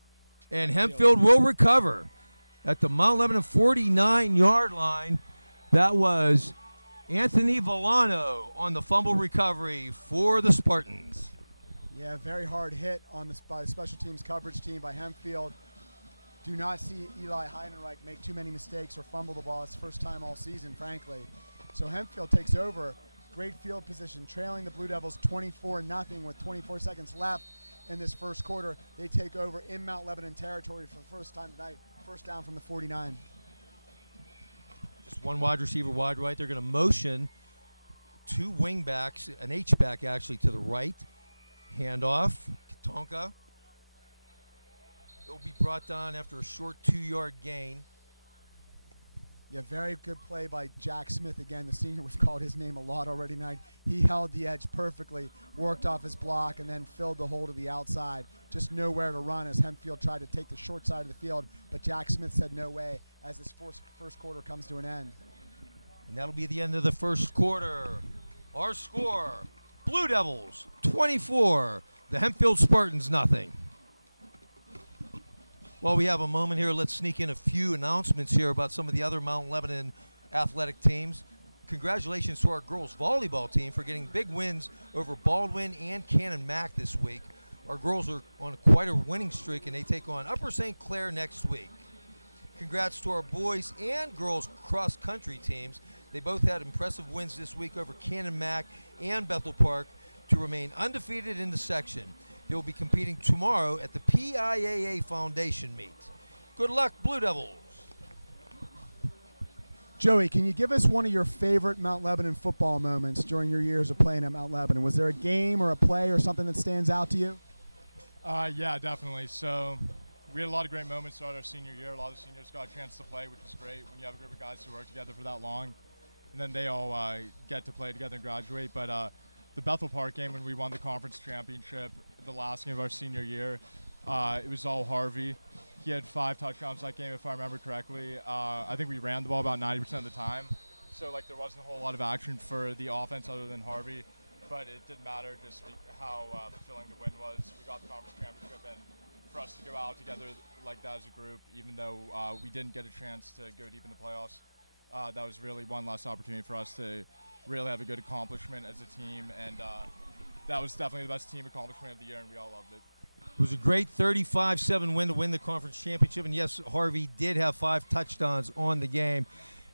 And Hempfield will recover at the Mount Lebanon 49-yard line. That was Anthony Villano on the fumble recovery for the Spartans. Yeah, very hard hit by the special teams coverage team by Hempfield. Do not see Eli Heidenreich make too many mistakes or fumble the ball. It's the first time all season, frankly. So Hempfield takes over. Great field position, trailing the Blue Devils 24-0 with 24 seconds left in this first quarter. They take over in Mount Lebanon territory for the first time tonight. First down from the 49. Just one wide receiver wide right. They're going to motion 2 wing backs, an H-back actually to the right. Handoff, Katonka. It'll be brought down after a short 2-yard gain. Yeah, very good play by Jack Smith again, the senior. We've called his name a lot already tonight. He held the edge perfectly, worked off his block, and then filled the hole to the outside. Just nowhere to run as Hempfield tried to take the short side of the field, but Jack Smith said no way as this first quarter comes to an end. And that'll be the end of the first quarter. Our score, Blue Devils 24, the Hempfield Spartans nothing. While we have a moment here, let's sneak in a few announcements here about some of the other Mount Lebanon athletic teams. Congratulations to our girls volleyball team for getting big wins over Baldwin and Cannon Mac this week. Our girls are on quite a winning streak, and they take on Upper St. Clair next week. Congrats to our boys and girls cross-country teams. They both had impressive wins this week over Cannon Mac and Bethel Park to remain undefeated in the section. They will be competing tomorrow at the PIAA Foundation meet. Good luck, Blue Devils. Joey, can you give us one of your favorite Mount Lebanon football moments during your years of playing at Mount Lebanon? Was there a game or a play or something that stands out to you? Yeah, definitely. So we had a lot of great moments throughout our senior year. A lot of seniors got a chance to play, which is great when you have a group of guys who work together for that long. And then they all get to play together and graduate. But the Bethel Park game when we won the conference championship, the last game of our senior year, it was all Harvey. He had 5 touchdowns that game, if I remember correctly. I think we ran the ball about 90% of the time. So, there wasn't a whole lot of action for the offense other than Harvey. But it didn't matter just how fulfilling the win was. We got the conference championship, and for us to go out together like that as a group, even though we didn't get a chance to go deep in the playoffs, that was really one last opportunity for us to really have a good accomplishment as a team. And that was definitely the best team accomplishment of the year, and we all loved it. It was a great 35-7 win to win the conference championship. And, yes, Harvey did have 5 touchdowns on the game.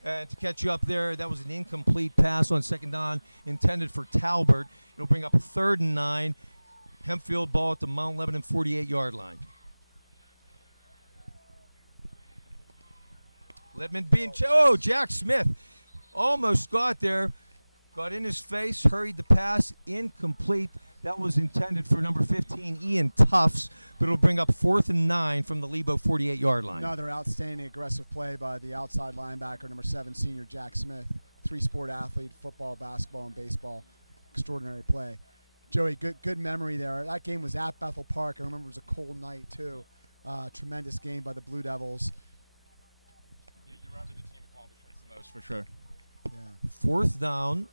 To catch you up there, that was an incomplete pass on second down intended for Talbert. It'll bring up a 3rd and 9. Hempfield ball at the Mount Lebanon 48-yard line. Lippman being Jack Smith almost got there. Got in his face, hurried the pass, incomplete. That was intended for number 15, Ian Tufts, but it'll bring up 4th and 9 from the Lebo 48-yard line. Another outstanding aggressive play by the outside linebacker, number 7, senior Jack Smith. 3-sport athlete, football, basketball, and baseball. Extraordinary play. Joey, good memory there. That game was at Bethel Park. I remember it was a cold night, too. Tremendous game by the Blue Devils. You remember the team accomplishments in those for sure. Yeah. 4th down.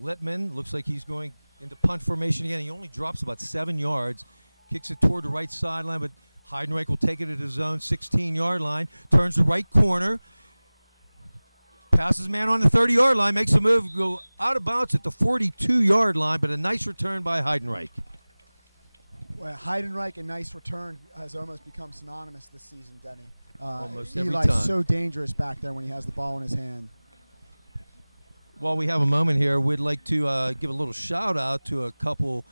Lippman looks like he's going into punt formation again. He only drops about 7 yards. Kicks it toward the right sideline, but Heidenreich will take it at his own 16-yard line. Turns the right corner. Passes man on the 30-yard line. Makes a move. Go out of bounds at the 42-yard line, but a nice return by Heidenreich. Well, Heidenreich, a nice return, has almost become synonymous this season, Denny. Almost every Eli's time. so dangerous back there when he has the ball in his hand. While we have a moment here, we'd like to give a little shout out to a couple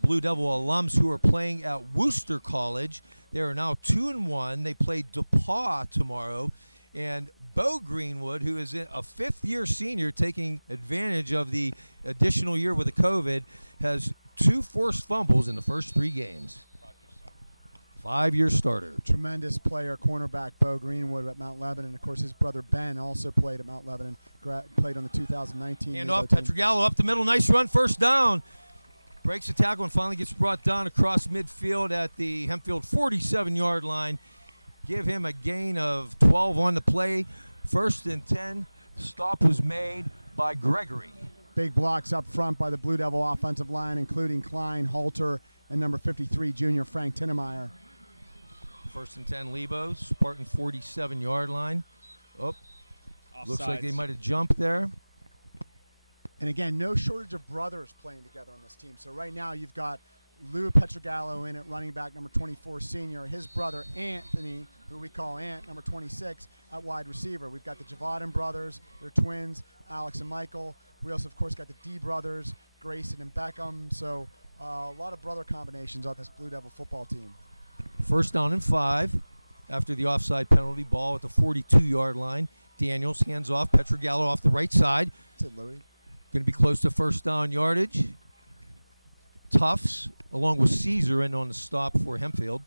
Blue Devil alums who are playing at Worcester College. They are now 2-1. They play DePauw tomorrow. And Bo Greenwood, who is a fifth-year senior taking advantage of the additional year with the COVID, has 2 forced fumbles in the first 3 games. 5-year starter. Tremendous player, cornerback Bo Greenwood at Mount Lebanon. Of course, his brother Ben also played at Mount Lebanon, played on the 2019 Hand off, Petrogallo up the middle. Nice run, first down. Breaks the tackle and finally gets brought down across midfield at the Hempfield 47-yard line. Give him a gain of 12 on the play. 1st and 10. Stop was made by Gregory. Big blocks up front by the Blue Devil offensive line, including Klein, Halter, and number 53, junior Frank Tinnemeyer. 1st and 10, Lebo, Spartan 47-yard line. Oh, looks like they might have jumped there. And again, no shortage of brothers playing together on this team. So right now you've got Lou Petrogallo in at running back, number 24, senior. His brother, Anthony, who we call Ant, number 26, at wide receiver. We've got the Javaden brothers. They're twins, Alex and Michael. We also, of course, got the D brothers, Grayson and Beckham. So a lot of brother combinations on this Blue Devil football team. 1st down and 5 after the offside penalty. Ball at the 42-yard line. Daniels hands off. Petrogallo off the right side. That's it, Louie. Going to be close to 1st down yardage. Tufts, along with Caesar, in on the stop for Hempfield.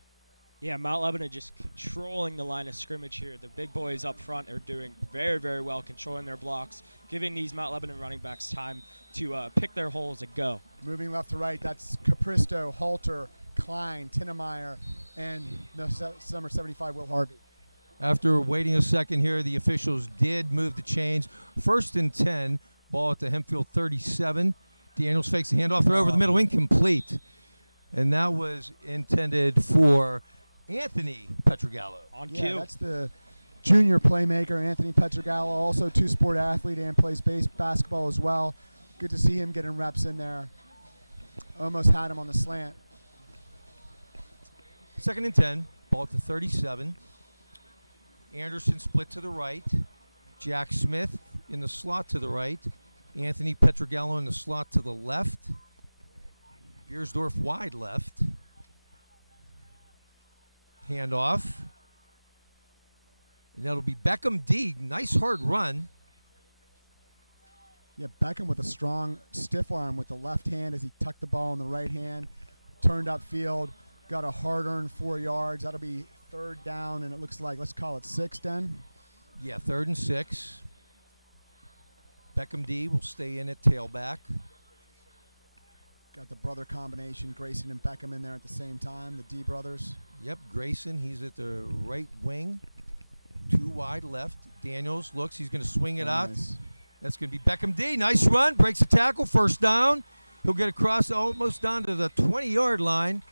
Yeah, Mount Lebanon just controlling the line of scrimmage here. The big boys up front are doing very, very well controlling their blocks, giving these Mount Lebanon running backs time to pick their holes and go. Moving left to right, that's Capristo, Halter, Klein, Tinnemeyer, and number 75, Will Harvey. After waiting a second here, the officials did move the chains. 1st and 10, ball at the Hempfield 37. Daniels fakes the handoff, throw over the middle, incomplete. And that was intended for Anthony Petrogallo. On cue. Yeah, that's the junior playmaker, Anthony Petrogallo, also two-sport athlete and plays basketball as well. Good to see him getting reps in there. Almost had him on the slant. 2nd and 10, ball at the 37. Anderson split to the right. Jack Smith in the slot to the right. Anthony Petrogallo in the slot to the left. Beersdorf wide left. Handoff. And that'll be Beckham D. Nice hard run. Yeah, Beckham with a strong stiff arm with the left hand as he tucked the ball in the right hand. Turned upfield. Got a hard-earned 4 yards. That'll be 3rd down, and it looks like, let's call it 6 then. Yeah, 3rd and 6. Beckham D will stay in at tailback. Got the brother combination, Grayson and Beckham in there at the same time, the D brothers. Yep, Grayson, he's at the right wing. 2 wide left. Daniels looks, he's going to swing it out. Nice. That's going to be Beckham D. Nice run, breaks the tackle, 1st down. He'll get across almost down to the 20-yard line.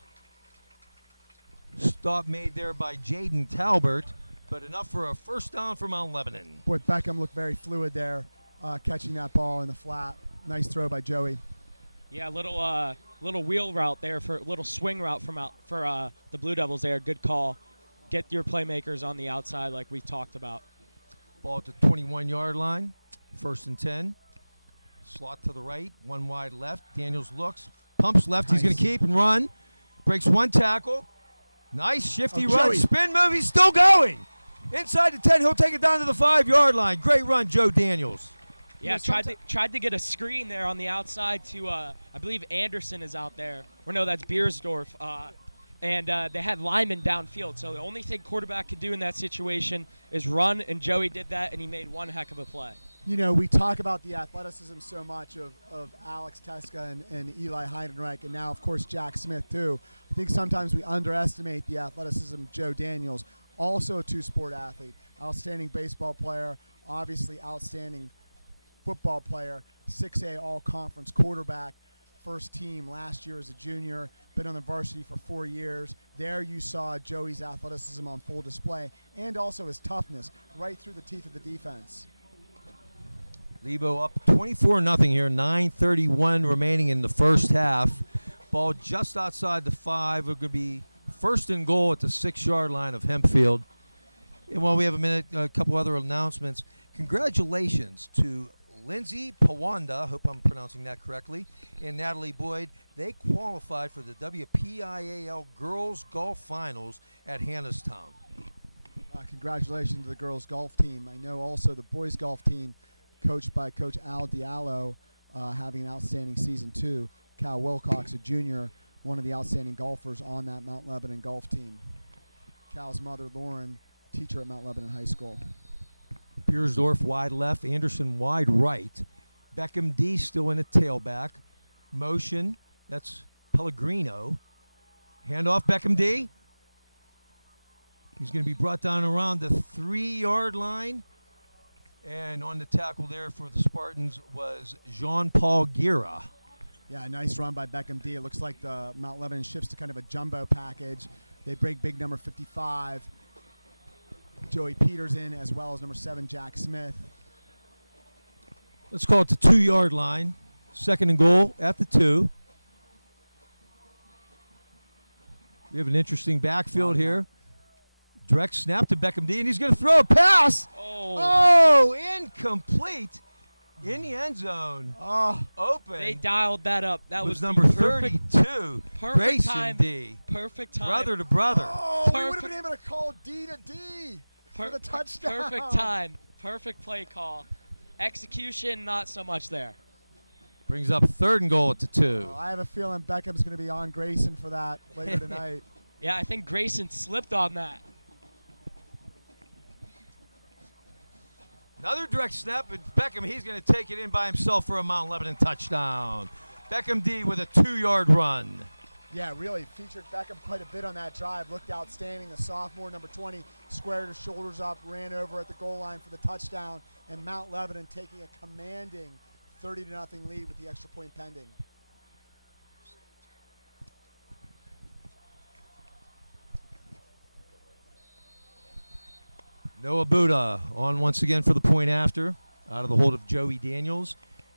Stop made there by Jaden Talbert, but enough for a 1st down for Mount Lebanon. Boy, Beckham looked very fluid there, catching that ball in the flat. Nice throw by Joey. Yeah, little wheel route there for little swing route for the Blue Devils there. Good call. Get your playmakers on the outside like we talked about. Ball at the 21-yard line. 1st and 10. Slot to the right. 1 wide left. Daniels looks. Pumps left. Nice. He's going to keep and run. Breaks 1 tackle. Nice shifty run. Joey. Spin move. He's still going. Inside the 10. He'll take it down to the 5-yard line. Great run, Joe Daniels. Yeah, tried to get a screen there on the outside to, I believe Anderson is out there. Or no, that's Beersdorf. And they had Lyman downfield. So the only thing quarterback could do in that situation is run, and Joey did that, and he made one heck of a play. You know, we talk about the athleticism so much of Alex Teska and Eli Heidenreich, and now, of course, Jack Smith, too. I think sometimes we underestimate the athleticism of Joe Daniels, also a two-sport athlete, outstanding baseball player, obviously outstanding football player, 6A all-conference quarterback, first team last year as a junior, been on the varsity for 4 years. There you saw Joey's athleticism on full display, and also his toughness right through the teeth of the defense. Lebo up 24-0 here, 9:31 remaining in the first half. Ball just outside the 5. It could be 1st and goal at the 6-yard line of Hempfield. And while we have a minute, a couple other announcements. Congratulations to Lindsay Pawanda, hope I'm pronouncing that correctly, and Natalie Boyd, they qualified for the WPIAL Girls Golf Finals at Hannestown. Congratulations to the girls golf team. I know also the boys golf team, coached by Coach Al Diallo, having an outstanding season too. Cal Wilcox, a junior, one of the outstanding golfers on that Mount Lebanon golf team. Cal's mother, Lauren, teacher at Mount Lebanon High School. Beersdorf wide left, Anderson wide right. Beckham D still in a tailback. Motion, that's Pellegrino. Handoff, Beckham D. He's going to be brought down around the 3-yard line. And on the tackle there for the Spartans was Jean-Paul Guerra. Yeah, nice run by Beckham D. It looks like the Mount Lebanon shifts to kind of a jumbo package. They break big number 55, Joey Peters in, as well as number 7, Jack Smith. Let's call it the 2-yard line. 2nd and goal at the 2. We have an interesting backfield here. Direct snap to Beckham D, and he's going to throw a pass. Oh, incomplete in the end zone. Open. They dialed that up. That was number perfect, 32. Perfect Grayson time. D. Perfect time. Brother to brother. Oh, we would have been able to call D to D for the touchdown. Perfect time. Perfect play call. Execution, not so much there. Brings up 3rd and goal at the 2. I have a feeling Beckham's going to be on Grayson for that later tonight. Yeah, I think Grayson slipped on that. Another direct snap, and Beckham, he's going to take it in by himself for a Mount Lebanon touchdown. Beckham D with a 2-yard run. Yeah, really featured Beckham quite a bit on that drive. Looked outstanding. The sophomore, number 20, squared his shoulders up, ran over at the goal line for the touchdown, and Mount Lebanon taking a commanding 30-0 lead with the extra point pending. Noah Buddha on once again for the point after. Out of the hold of Joey Daniels.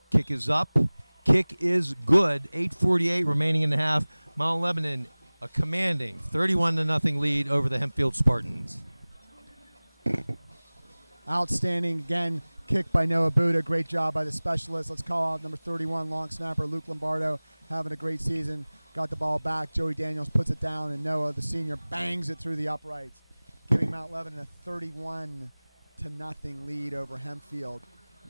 Kick is up. Kick is good. 8:48 remaining in the half. Mount Lebanon a commanding 31-0 lead over the Hempfield Spartans. Outstanding again. Kick by Noah Buddha. Great job by the specialist. Let's call out number 31 long snapper Luke Lombardo, having a great season. Got the ball back. Joey Daniels puts it down, and Noah, the senior, bangs it through the uprights, giving Mount Lebanon a 31-0 lead over Hempfield.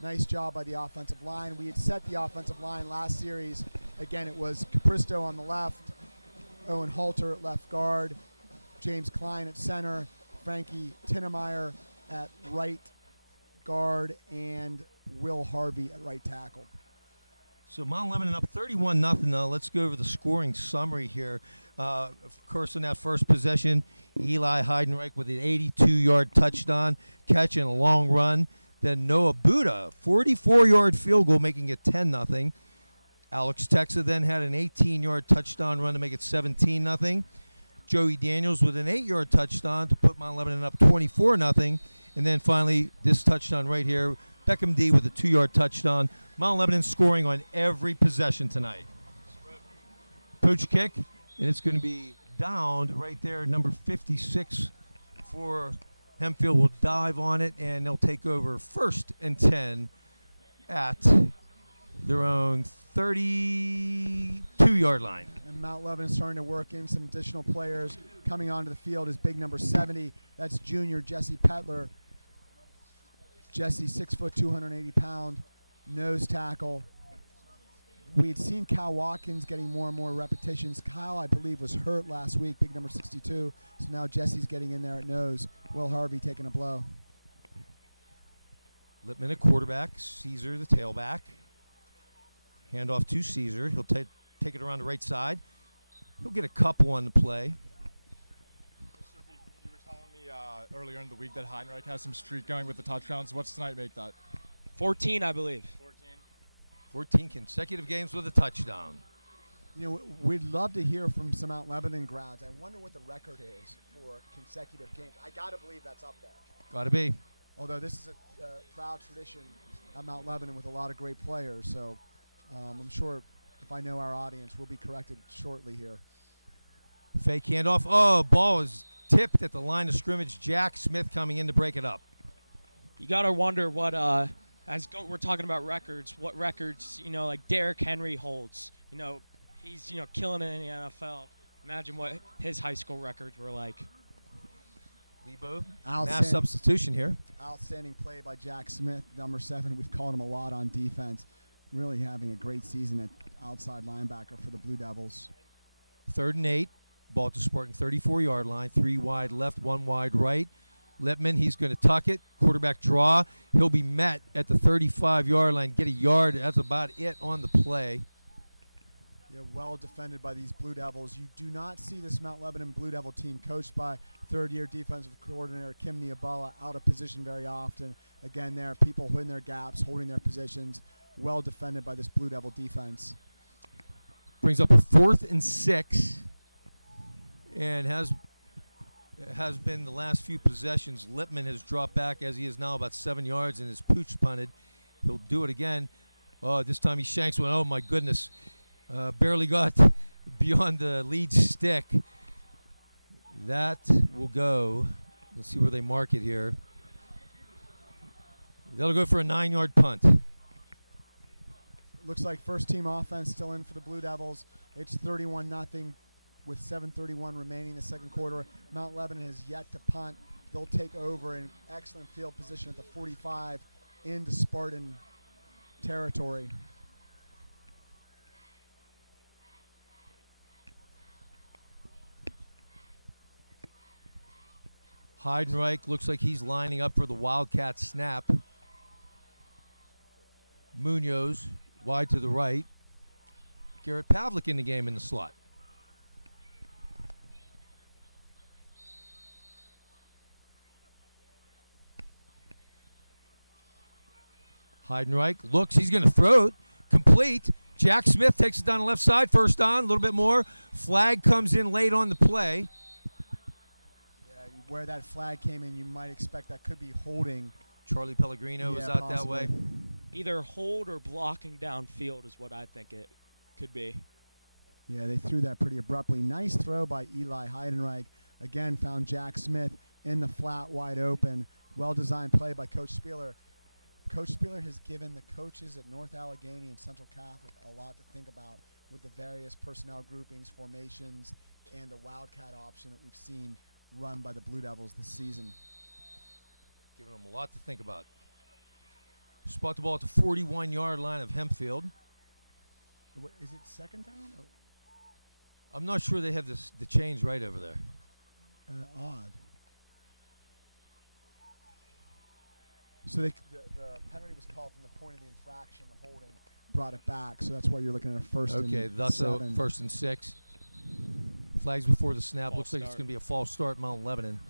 Nice job by the offensive line. We had set the offensive line last series. Again, it was Capristo on the left, Owen Halter at left guard, James Klein at center, Frankie Tinnemeyer at right guard, and Will Harvey at right tackle. So Mount Lebanon up 31-0 now. Let's go over the scoring summary here. Of course, in that first possession, Eli Heidenreich with an 82-yard touchdown catch and a long run. Then Noah Buddha, 44-yard field goal, making it 10-0. Alex Texa then had an 18-yard touchdown run to make it 17-0. Joey Daniels with an 8-yard touchdown to put Mount Lebanon up 24-0. And then finally, this touchdown right here, Beckham D with a 2-yard touchdown. Mount Lebanon scoring on every possession tonight. Pooch kick, and it's going to be downed right there, number 56 for Hempfield will dive on it, and they'll take over 1st and 10 at their own 32-yard line. And Mount Lebanon starting to work in some additional players. Coming onto the field is big number 70. That's junior Jesse Petler. Jesse, 6 foot, 280 pound, nose tackle. We had seen Kyle Watkins getting more and more repetitions. Kyle, I believe, was hurt last week, big number 62. So now Jesse's getting in there at nose. Will Harvey taking a blow. Lippman at quarterback, Caesar the tailback. Handoff to Caesar. He'll take it around the right side. He'll get a couple on the play. You were telling me earlier in the week that Heinrich has some streak going with the touchdowns. What's tonight make that? 14, I believe. 14 consecutive games with a touchdown. You know, we'd love to hear from some Mount Lebanon grads. I wonder what the record is for consecutive games. I got to believe that's up there. Got to be. Although this is a proud tradition at Mount Lebanon with a lot of great players. So I'm sure if I know our audience, we'll be corrected shortly here. Fake handoff. Oh, ball is tipped at the line of scrimmage. Jack Smith coming in to break it up. You got to wonder what we're talking about records, what records, like Derrick Henry holds. He's, killing it in the NFL. Imagine what his high school records were like. Lebo, mass substitution here. Outstanding play by Jack Smith, number 7. We've called him a lot on defense. Really having a great season at outside linebacker for the Blue Devils. 3rd and 8. Ball at the Spartan 34-yard line. 3 wide left, 1 wide right. Lippman, he's going to tuck it. Quarterback draw. He'll be met at the 35-yard line. Get a yard. That's about it on the play. Yeah, well defended by these Blue Devils. You do not see this Mount Lebanon Blue Devil team coached by third-year defensive coordinator Kim Niabala out of position very often. Again, there are people in their gaps, holding their positions. Well defended by this Blue Devil defense. Brings up a 4th and 6, and has been the last few possessions. Lippman has dropped back as he is now about 7 yards and is pooch punted. He'll do it again. Oh, this time he shanks one. Oh, my goodness. Barely got beyond the lead stick. That will go. Let's see where they mark it here. That'll go for a 9-yard punt. Looks like first-team offense still in for the Blue Devils. It's 31-0 with 7:31 remaining in the second quarter. Mount Lebanon has yet to punt. They'll take over in excellent field position at the 45 into Spartan territory. Heidenreich looks like he's lining up for the Wildcat snap. Munoz wide to the right. Garrett Pavlik in the game in the slot. Heidenreich looks, he's going to throw it. Complete. Jack Smith takes it down the left side. First on, a little bit more. Flag comes in late on the play. Where that flag came in, you might expect that could be holding. Charlie Pellegrino was out possibly. that way. Either hold or blocking downfield is what I think it could be. Yeah, they threw that pretty abruptly. Nice throw by Eli Heidenreich. Again, found Jack Smith in the flat wide open. Well-designed play by Coach Spieler. Coach Spieler has given the coaches at North Allegheny and Central Catholic a lot to think about with the various personnel groupings, formations, and the Wildcat option that we've seen run by the Blue Devils this season. Giving them a lot to think about. Spot the ball at the 41-yard line of Hempfield. Is it second down? Oh. I'm not sure they have the chains right over there. Odd. So the penalty was called from the point of the infraction. The holding brought it back, so that's why you're looking at a first and 7. First and 6. Flags before the snap. False Looks like it's going to be a false start, Mount Lebanon.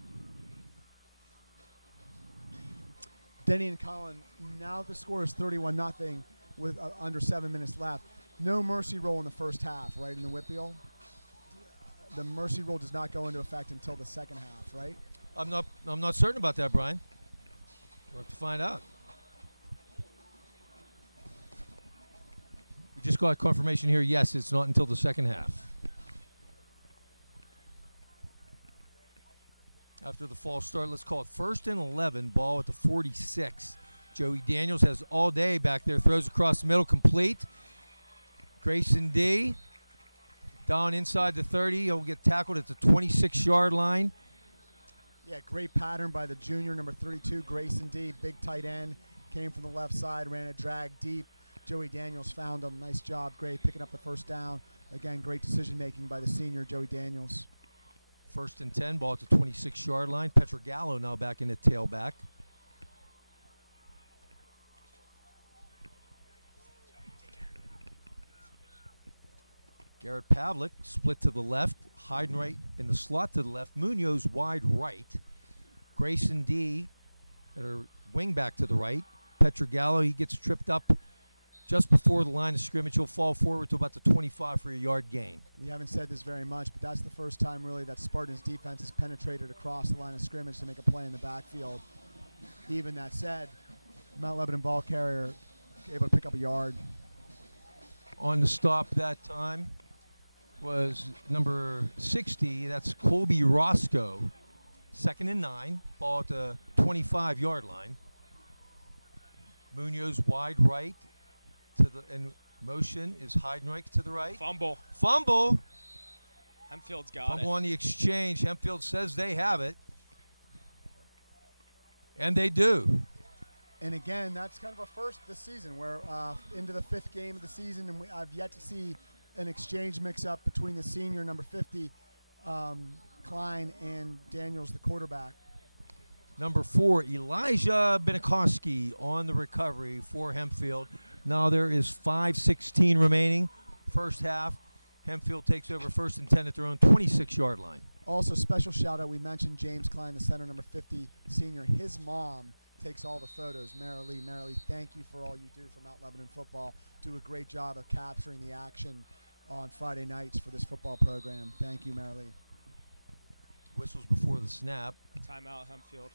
Denny and Colin, now the score is 31-0 with under 7 minutes left. No mercy rule in the first half, right, in the WPIAL? The mercy rule does not go into effect until the second half, right? I'm not certain about that, Brian. We'll have to find out. We just got confirmation here. Yes, it's not until the second half. After the false start, let's call it 1st and 11. Ball at the 46. Joey Daniels has all day back there. Throws across the middle, complete. Grayson D. Down inside the 30. He'll get tackled at the 26-yard line. Yeah, great pattern by the junior, number 32, Grayson D. Big tight end. Came from the left side, ran a drag deep. Joey Daniels found him. Nice job, great, picking up the first down. Again, great decision-making by the senior, Joey Daniels. 1st and 10, ball at the 26-yard line. Petrogallo now back in at tailback. Garrett Pavlik split to the left. Heidenreich in the slot to the left. Munoz wide right. Grayson D at her wing back to the right. Petrogallo, he gets tripped up just before the line of scrimmage. He'll fall forward to about the 25 for a yard gain. We haven't said this very much, but that's the first time really that Spartans defense has penetrated across the line of scrimmage to make a play in the backfield. Even that said, Mount Lebanon ball carrier able to pick up a yard. On the stop that time was number 60. That's Colby Roscoe. 2nd and 9. Ball at the 25-yard line. Munoz wide right to the in motion is Heidenreich to the right. Fumble. Hempfield's got Fumble it. on the exchange. Hempfield says they have it. And they do. And again, that's kind of a first this season. We're into the 5th game of the season, and I've yet to see an exchange mix-up between the senior, number 50, Klein, and Daniels, the quarterback. Number 4, Elijah Benikowski on the recovery for Hempfield. Now there is 5:16 remaining, first half. Hempfield takes over 1st and 10 at their own 26-yard line. Also, special shout-out, we mentioned James Klein, the center, number 50, senior. His mom takes all the photos. Marilee, thank you for all you do for Mount Lebanon football. Do a great job of capturing the action on Friday nights for this football program. Thank you, Marilee. Whistles before the snap. Timeout, Hempfield.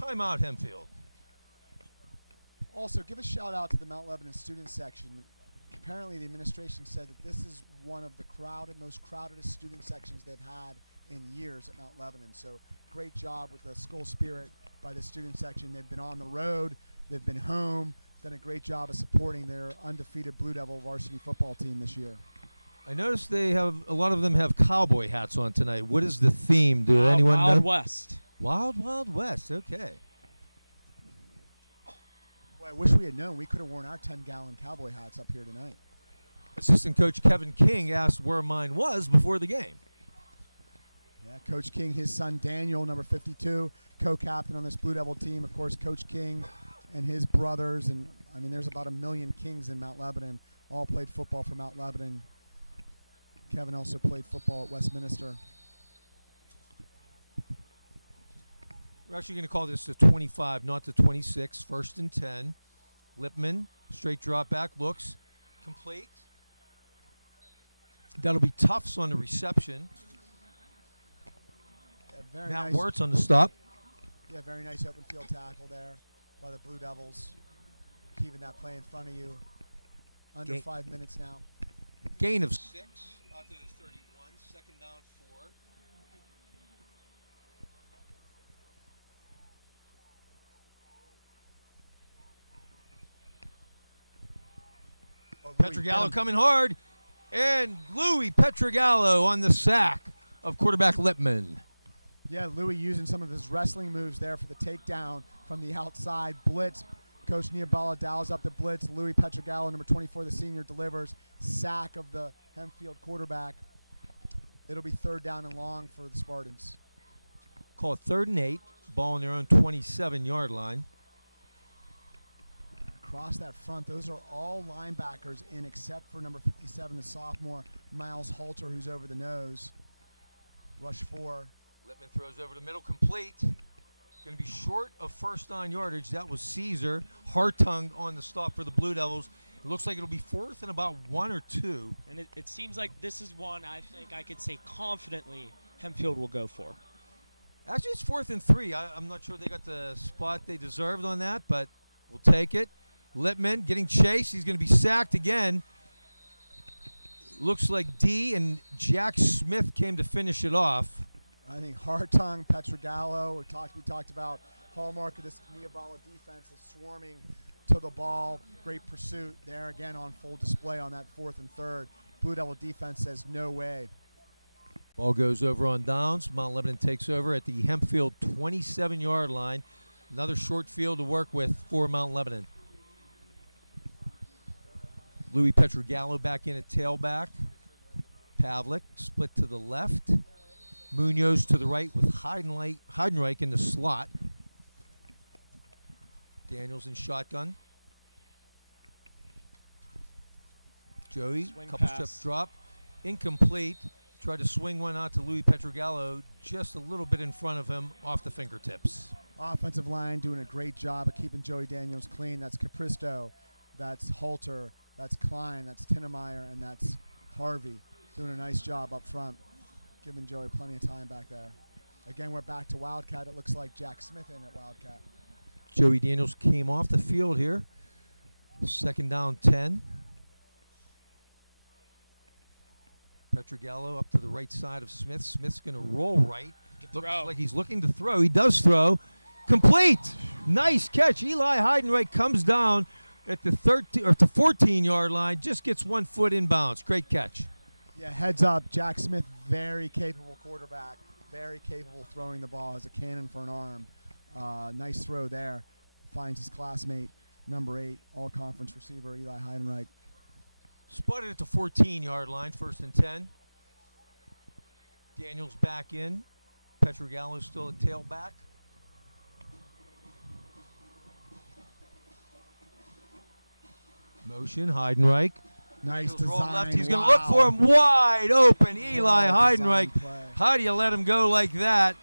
Timeout, Hempfield. Also, give a shout-out to the Mount Lebanon student section. Apparently, the administration said that this is one of the most crowded student sections they've had in years at Mount Lebanon. So great job with the school spirit by the student section. They've been on the road, they've been home, done a great job of supporting their undefeated Blue Devil varsity football team this year. I noticed a lot of them have cowboy hats on tonight. What is the theme? Do anyone know? Wild West. Wild West, okay. Boy, I wish we had known. We could have worn our 10-gallon cowboy hats up here tonight. Assistant coach Kevin King asked where mine was before the game. Yeah, Coach King, his son Daniel, number 52, co-captain on this Blue Devil team. Of course, Coach King and his brothers, and I mean, there's about 1 million Kings in Mount Lebanon, all played football for Mount Lebanon. Kevin also played football at Westminster. We're actually going to call this the 25, not the 26. 1st and 10. Lipman, straight drop back, looks complete. That'll be Tufts on the reception. Yeah, very Matt nice. Wirtz on the stop. Yeah, very nice open field tackle there by the Blue Devils. Keeping that play in front of you. Under 5 minutes now. Gain of 6 out to the 31. 2nd down, 4. Petrogallo coming hard, and Louis Petrogallo on the sack of quarterback Lipman. Yeah, Louis using some of his wrestling moves there for the takedown from the outside. Blitz. Coach Niabala dials up the blitz. Louis Petrogallo, number 24, the senior, delivers. Sack of the Hempfield quarterback. It'll be 3rd down and long for the Spartans. Call it 3rd and 8. Ball on their own 27-yard line. Across that front, those are all linebackers in except for number 57, the sophomore, Miles Halter, who's over the nose. Rush 4. Lipman throws over the middle, complete. Going to be short of 1st down yardage. That was Caesar. Hartung on the stop for the Blue Devils. It looks like it'll be 4th and about 1 or 2. And it seems like this is one I think I could say confidently Hempfield will go for. Actually, it's 4th and 3. I'm not sure they got the spot they deserved on that, but we'll take it. Lipman getting chased. He's going to be sacked again. Looks like D and Jack Smith came to finish it off. I think Hartung, Petrogallo, we talked about hallmark of this Niabala defense is swarming to the ball. Great pursuit there again on full display on that 4th and 3rd. Blue Devil defense says no way. Ball goes over on downs. Mount Lebanon takes over at the Hempfield 27-yard line. Another short field to work with for Mount Lebanon. Louis Petrogallo back in at tailback. Pavlik split to the left. Munoz to the right with Heidenreich in the slot. Daniels in shotgun. Joey, Swing couple pass. step drop. Incomplete. Tried to swing one out to Louis Petrogallo, just a little bit in front of him, off the fingertips. Offensive line doing a great job of keeping Joey Daniels clean. That's Capristo, that's Halter, that's Klein, that's Tinnemeyer, and that's Harvey. Doing a nice job up front, giving Joey plenty of time back there. Again, we're back to Wildcat. It looks like Jack Smith in at Wildcat. Joey Daniels came off the field here. 2nd down, 10. Petrogallo up to the right side of Smith. Smith's going to roll right. Looks like he's looking to throw. He does throw. Complete. Nice catch. Eli Heidenreich comes down at the 14-yard line, just gets 1 foot inbounds. Great catch. Yeah, heads up. Jack Smith, very capable quarterback, very capable throwing the ball, has a cannon for an arm. Nice throw there. Finds his classmate, number 8, all-conference receiver, Eli Heidenreich. Spotted at the 14-yard line, 1st and 10. Daniels back in. Petrogallo still at tailback. Motion, Heidenreich. Nice Roll design. left. He's going to look for him wide open. Eli Heidenreich. How do you let him go like that?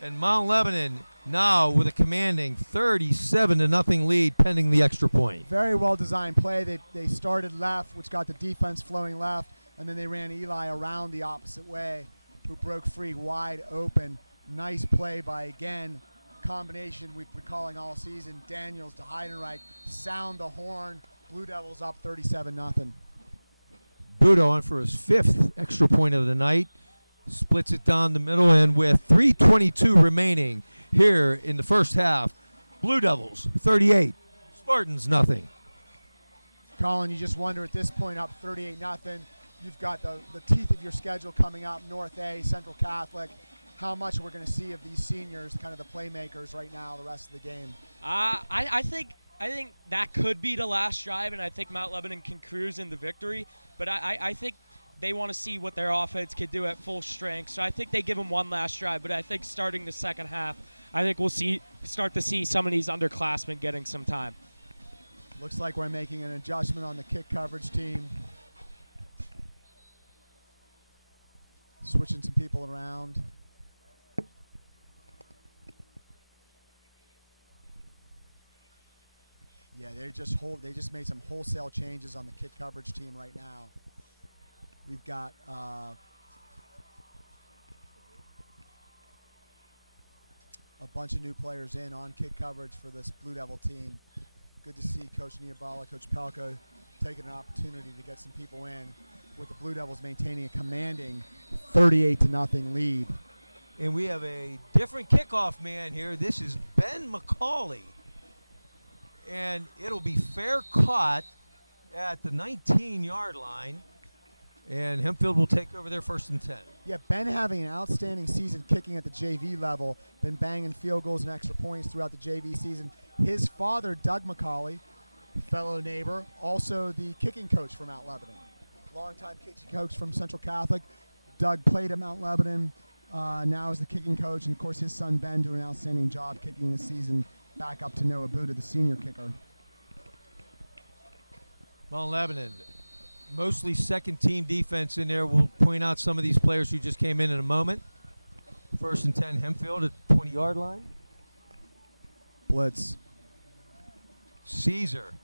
And Mount Lebanon now with a commanding 37-0 lead pending the extra point. Very well designed play. They started left, which got the defense flowing left, and then they ran Eli around the opposite way, who broke free wide open. Nice play by, again, combination we've been calling all season, Daniels to Heidenreich. Sound the horn. Blue Devils up 37-0. Budo on for his 5th extra point of the night. Splits it down the middle, and with 3:22 remaining here in the first half, Blue Devils 38, Spartans nothing. Colin, you just wonder at this point, up 38-0. You've got the teeth of your schedule coming up, North A, Central Catholic. How much we're going to see of these seniors, kind of the playmakers right now, the rest of the game? I think that could be the last drive, and I think Mount Lebanon can cruise in the victory. But I think they want to see what their offense could do at full strength. So I think they give them one last drive. But I think starting the second half, I think we'll start to see some of these underclassmen getting some time. Looks like we're making an adjustment on the kick coverage team. Switching some people around. Yeah, they just made some wholesale changes on the kick coverage team right now. We've got a bunch of new players in on kick coverage for this Blue Devil team. Good to see Coach Niabala, Coach Pelko taking an opportunity to get some people in, with the Blue Devils maintaining a commanding 38-0 lead. And we have a different kickoff man here. This is Ben McCauley. And it'll be fair caught at the 19-yard line. And Hempfield will take over their 1st and 10. Yeah, Ben having an outstanding season kicking at the JV level, been banging field goals and extra points throughout the JV season. His father, Doug McCauley, fellow neighbor, also the kicking coach for Mount Lebanon. Longtime kicking coach from Central Catholic. Doug played at Mount Lebanon, now is the kicking coach. And, of course, his son, Ben, doing an outstanding job kicking this season back up to Noah Buda, the senior kicker. Mount Lebanon, mostly second-team defense in there. We'll point out some of these players who just came in a moment. 1st and 10, Hempfield at the 20-yard line. Blitz. Caesar,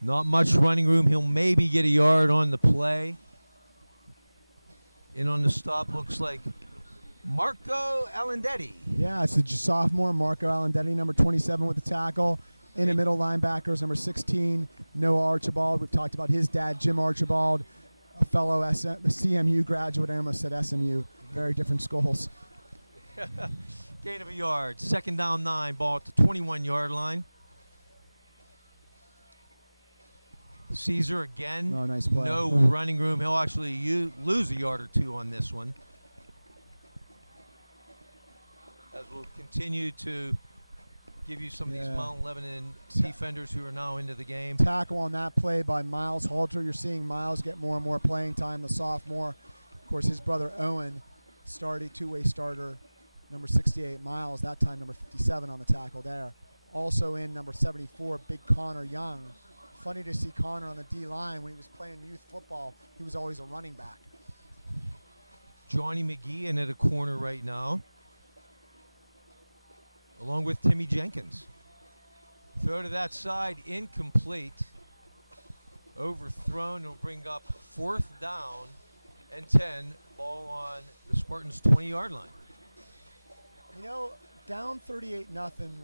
not much running room. He'll maybe get a yard on the play. In on the stop looks like Marco Alandetti. Yeah, it's a sophomore, Marco Alandetti, number 27 with the tackle. In the middle linebackers, number 16, Noah Archibald. We've talked about his dad, Jim Archibald, a fellow CMU graduate. I almost said SMU. Very different schools. Gain of a yard. 2nd down 9. Ball at the 21-yard line. Caesar again. Oh, nice play. No running room. He'll actually lose a yard or 2 on this one. As we'll continue to give you some of these Mount Lebanon defenders who are now into the game. Tackle on that play by Miles Halter. You're seeing Miles get more and more playing time, the sophomore. Of course, his brother Owen, two-way starter, number 68, Miles, that time number 57 on the tackle there. Also in number 74, big Connor Young. Funny to see Connor on the D-line. When he was playing youth football, he was always a running back. Johnny McGee in at a corner right now, along with Timmy Jenkins. Throw to that side, incomplete. Overthrown will bring up 4th down and 10. Ball on the Spartans' 20-yard line. You know, down 38-0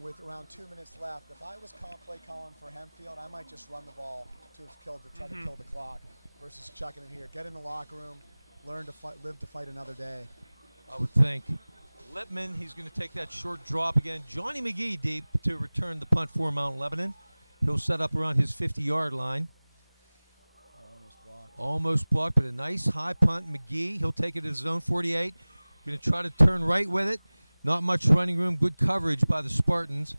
with around 2 minutes left. If I was play calling for Hempfield, I might just run the ball to try to kill the clock versus chucking it here. Get in the locker room, learn to fight, live to fight another day. I would think. Lippman, he's going to take that short drop again. Johnny McGee deep to return the punt for Mount Lebanon. He'll set up around his 50-yard line. Almost blocked, but a nice high punt. McGee, he'll take it to his own 48. Going to try to turn right with it. Not much running room. Good coverage by the Spartans.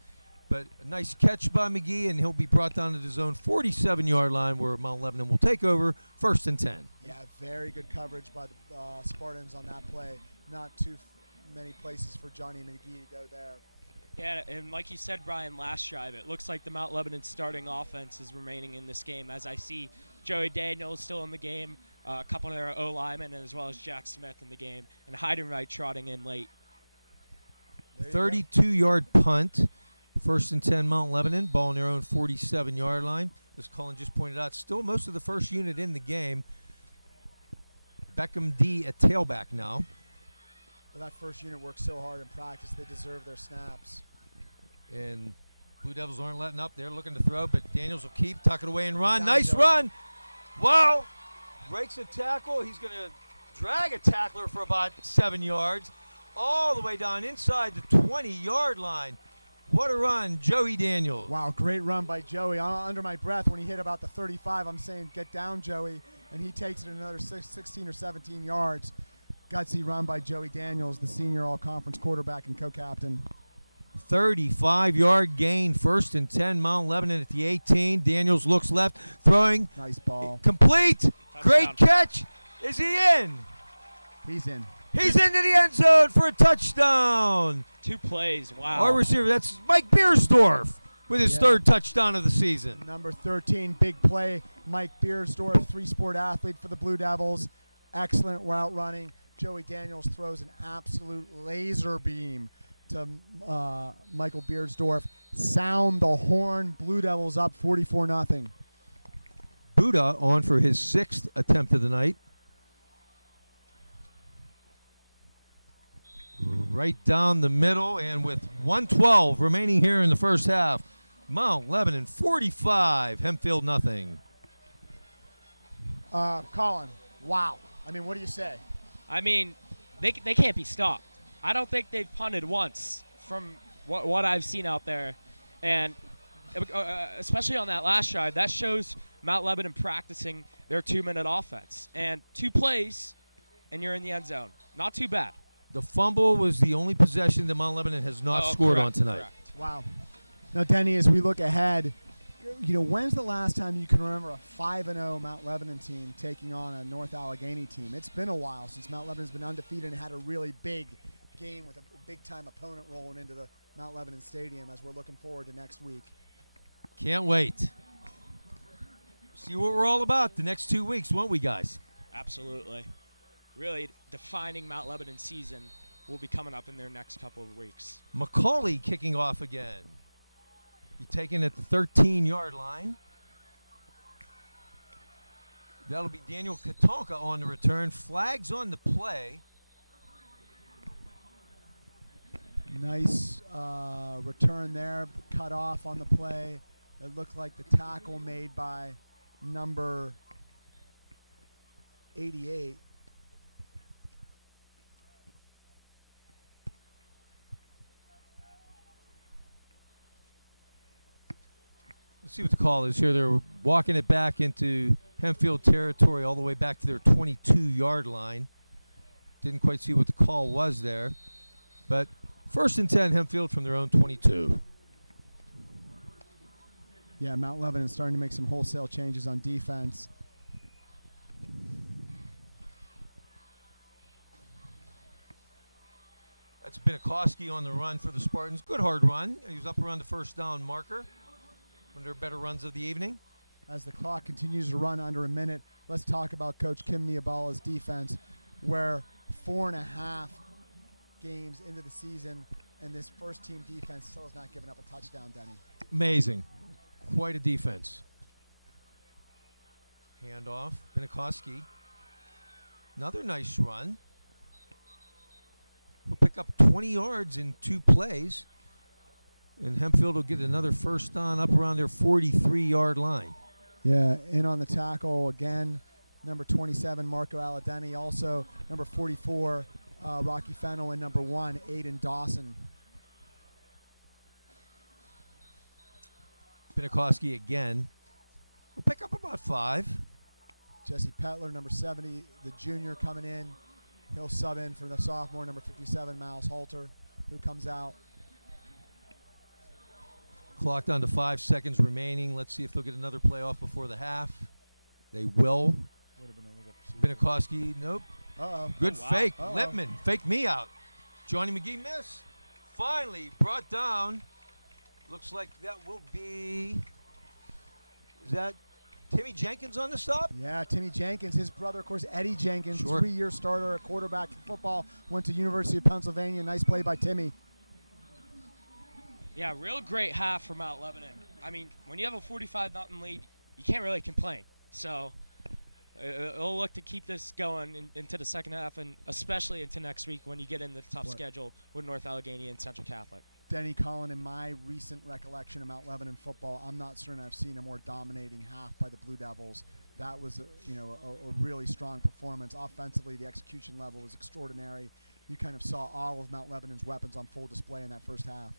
But a nice catch by McGee, and he'll be brought down to his own 47-yard line where Mount Lebanon will take over 1st and 10. Yeah, very good coverage by the Spartans on that play. Not too many places for Johnny McGee to go there. Yeah, and like you said, Brian, last drive, it looks like the Mount Lebanon starting offense is remaining in this game, as I see Joey Daniels still in the game, a couple of their O-linemen, as well as Jack Smith in the game, and Heidenreich trotting in late. 32-yard punt, 1st and 10 Mount Lebanon, ball on their own 47-yard line. As Colin just pointed out, still most of the first unit in the game. Beckham D at tailback now. Well, that first unit worked so hard in practice, they deserve their snaps. And Blue Devils aren't letting up. They're looking to throw, but Daniels will keep, tuck it away and run. Down Nice Joey. run. Wow. Breaks a tackle. He's going to drag a tackler for about 7 yards, all the way down inside the 20-yard line. What a run, Joey Daniels. Wow, great run by Joey. Under my breath, when he hit about the 35, I'm saying, get down, Joey. And he takes it another 16 or 17 yards. Gutsy run by Joey Daniels, the senior all-conference quarterback and co-captain. 35-yard gain, 1st and 10 Mount Lebanon at the 18. Daniels looks left, throwing. Nice ball. Complete. Touchdown. Great catch. Is he in? He's in. He's into the end zone for a touchdown. 2 plays, wow. Our receiver, that's Mike Beersdorf with his 3rd touchdown of the season. Number 13, big play. Mike Beersdorf, 3-sport athlete for the Blue Devils. Excellent route running. Joey Daniels throws an absolute laser beam to Michael Beersdorf. Sound the horn. Blue Devils up 44-0. Buddha on for his 6th attempt of the night. Right down the middle, and with 1:12 remaining here in the first half, Mount Lebanon 45, Hempfield nothing. Colin, wow. I mean, what do you say? I mean, they can't be stopped. I don't think they've punted once from what I've seen out there. And especially on that last drive, that shows Mount Lebanon practicing their 2-minute offense. And 2 plays, and you're in the end zone. Not too bad. The fumble was the only possession that Mount Lebanon has not scored on tonight. Correct. Wow. Now, Denny, as we look ahead, when's the last time you can remember a 5-0 Mount Lebanon team taking on a North Allegheny team? It's been a while since Mount Lebanon's been undefeated and had a really big game with a big-time opponent rolling into the Mount Lebanon Stadium as we're looking forward to next week. Can't wait. See what we're all about the next 2 weeks, won't we, guys? Absolutely. Really defining Mount Lebanon season will be coming up in their next couple of weeks. Macaulay kicking off again. Be taken at the 13-yard line. That'll be Daniel Katonka on the return. Flags on the play. Nice return there, cut off on the play. It looked like the tackle made by number 88. Let's see what the call is here. They're walking it back into Hempfield territory all the way back to their 22-yard line. Didn't quite see what the call was there. But 1st and 10, Hempfield from their own 22. Yeah, Mount Lebanon starting to make some wholesale changes on defense. That's Bienkowski on the run for the Spartans. Good hard run. He was up around the 1st down marker. One of their better runs of the evening. As the clock continues to run under a minute, let's talk about Coach Kim Niabala's defense, where 4.5 games into the season, and this first-team defense still has not given up a touchdown, Denny. Amazing. Quite a defense. Handoff. Bienkowski. Another nice run. He'll pick up 20 yards in 2 plays. And Hempfield will get another 1st down up around their 43-yard line. Yeah, in on the tackle again, number 27, Marco Aladeni. Also, number 44, Rocky Fennel in number 1, Aiden Dawson. Pinakoski again. We'll pick up about 5. Jesse Petler, number 70, the junior coming in. He'll sub in for the sophomore, number 57, Miles Halter, who comes out. Clock down to 5 seconds remaining. Let's see if they'll get another playoff before the half. They will. Would have been a little Pinakoski, nope. Uh-oh. Good Oh, wow. fake. Uh-oh. Lippman, fake me out. Johnny McGee miss. Finally brought down. Looks like that will be, is that Timmy Jenkins on the stop? Yeah, Timmy Jenkins, his brother, of course, Eddie Jenkins, Sure. 3-year starter at quarterback for football, went to University of Pennsylvania. Nice play by Timmy. Yeah, real great half for Mount Lebanon. I mean, when you have a 45-0 lead, you can't really complain. So it'll look to keep this going into the second half, and especially into next week when you get in the tough Right. schedule with North Allegheny and Central Catholic. Denny Collin, in my recent recollection of Mount Lebanon football, I'm not certain I've seen a more dominating half by the Blue Devils. That was a really strong performance. Offensively, the execution level was extraordinary. You kind of saw all of Mount Lebanon's weapons on full display in that first half.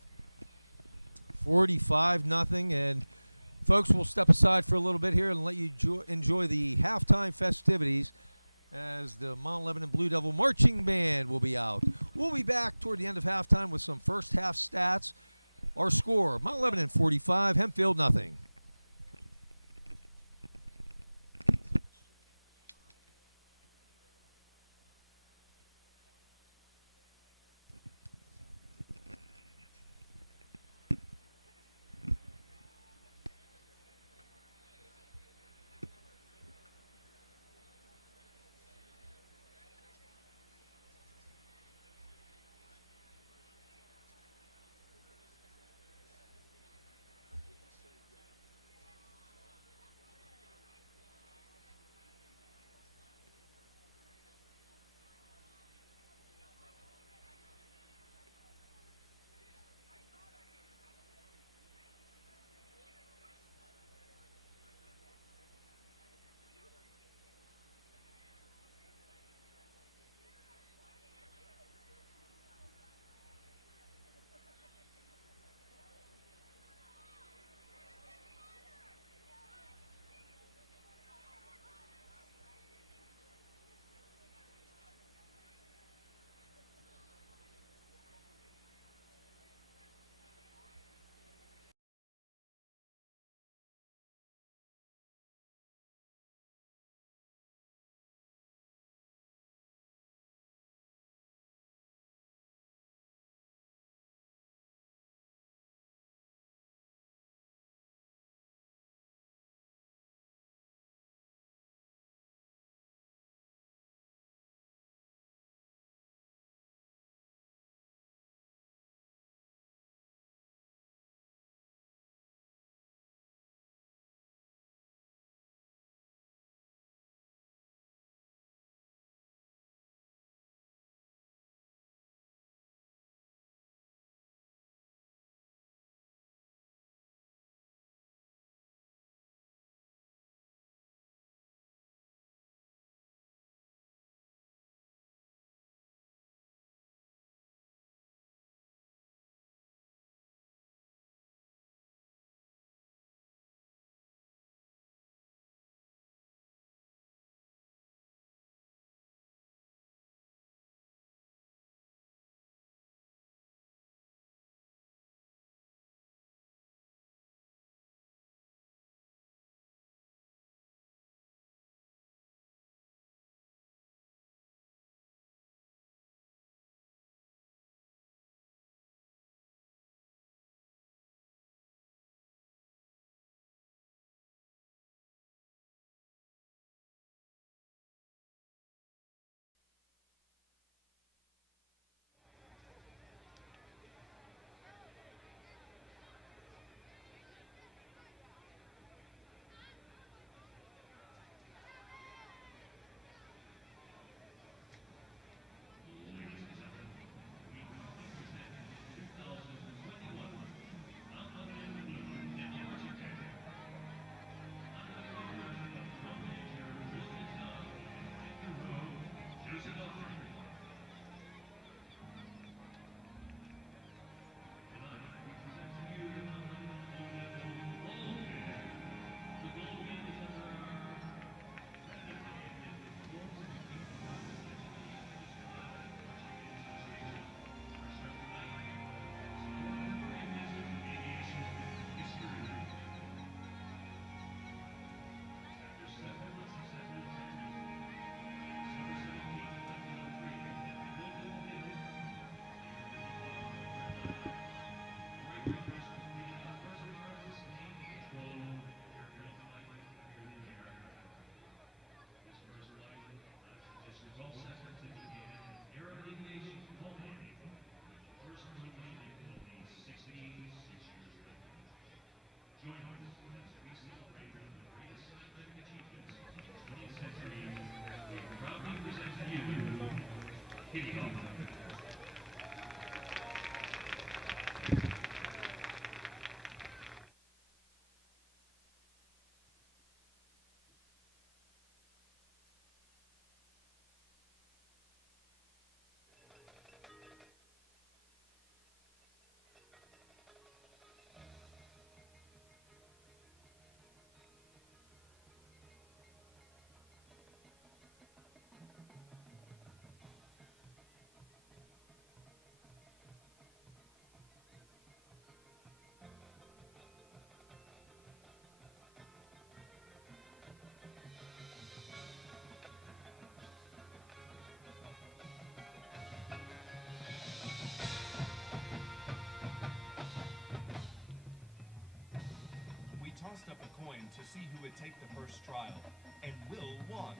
45-0, and folks, we'll step aside for a little bit here and let you enjoy the halftime festivities as the Mount Lebanon Blue Devil Marching Band will be out. We'll be back toward the end of halftime with some first half stats. Our score, Mount Lebanon 45, Hempfield 0. take the first trial, and Will won.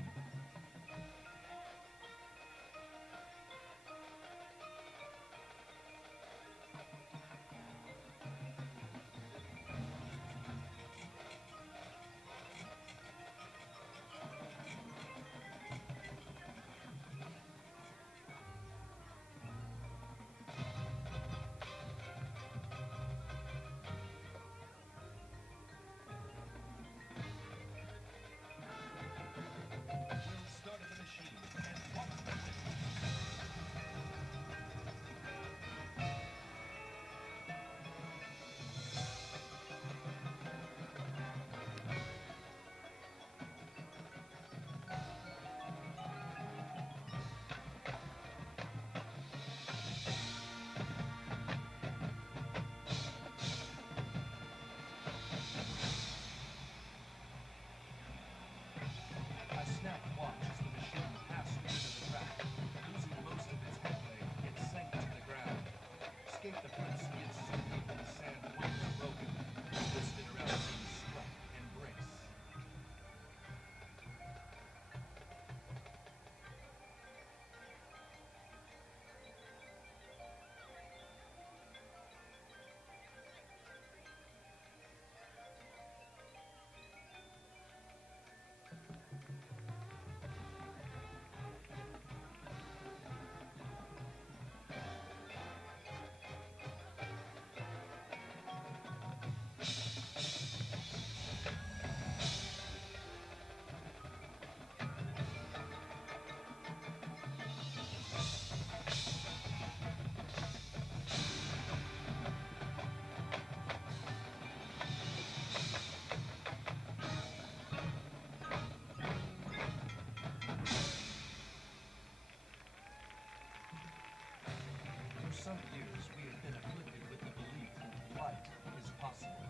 For some years, we have been afflicted with the belief that flight is possible.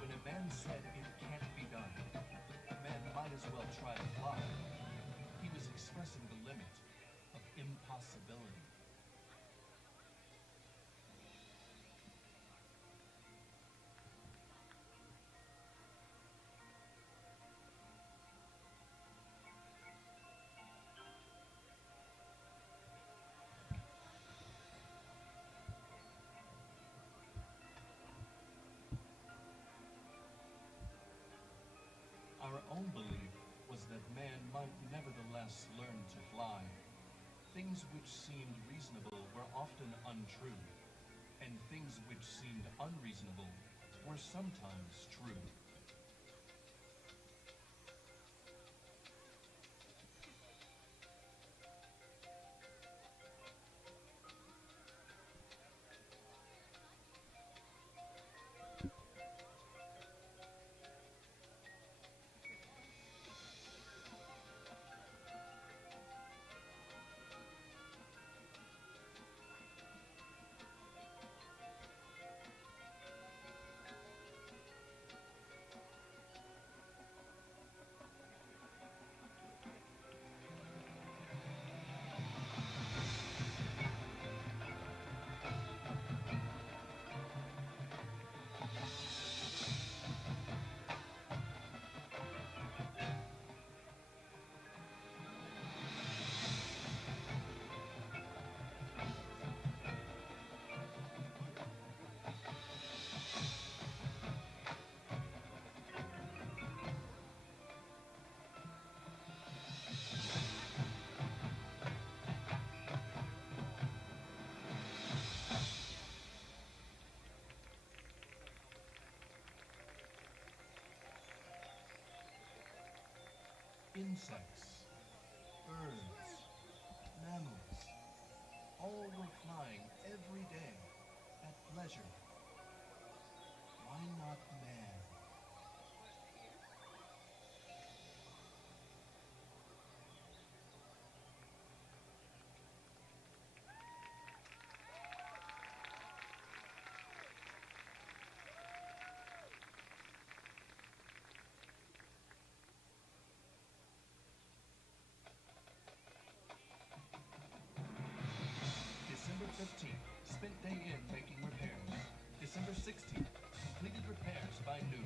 When a man said it can't be done, man might as well try to fly. He was expressing the limit of impossibility. Our own belief was that man might nevertheless learn to fly. Things which seemed reasonable were often untrue, and things which seemed unreasonable were sometimes true. Insects, birds, mammals, all were flying every day at pleasure. Why not man? December 15th, spent day in making repairs. December 16th, completed repairs by noon.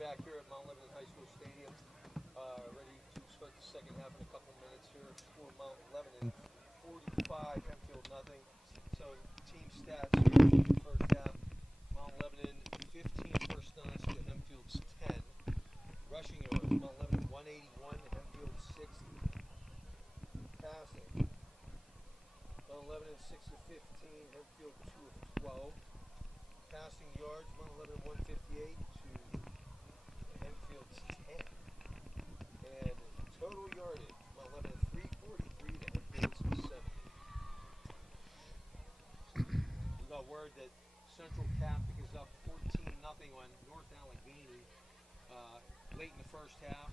back here at Mount Lebanon High School Stadium, ready to start the second half in a couple minutes here for Mount Lebanon. 45, Hempfield nothing. So team stats here in the first half. Mount Lebanon 15 first downs to Hempfield's 10. Rushing yards, Mount Lebanon 181 to Hempfield 60. Passing, Mount Lebanon 6 of 15, Hempfield 2 of 12. Passing yards, Mount Lebanon 158 to Hempfield's 10. And total yardage, Mount Lebanon 343 to Hempfield's 70. We got word that Central Catholic is up 14-0 on North Allegheny late in the first half.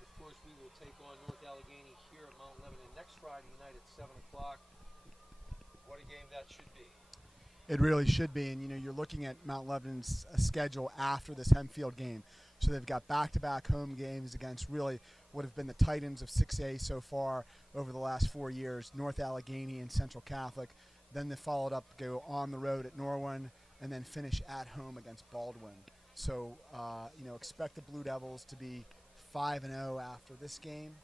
Of course, we will take on North Allegheny here at Mount Lebanon next Friday night at 7 o'clock. What a game that should be. It really should be, and you're looking at Mount Lebanon's schedule after this Hempfield game. So they've got back-to-back home games against really what have been the titans of 6A so far over the last 4 years, North Allegheny and Central Catholic. Then they followed up, go on the road at Norwin, and then finish at home against Baldwin. So, expect the Blue Devils to be 5-0 after this game.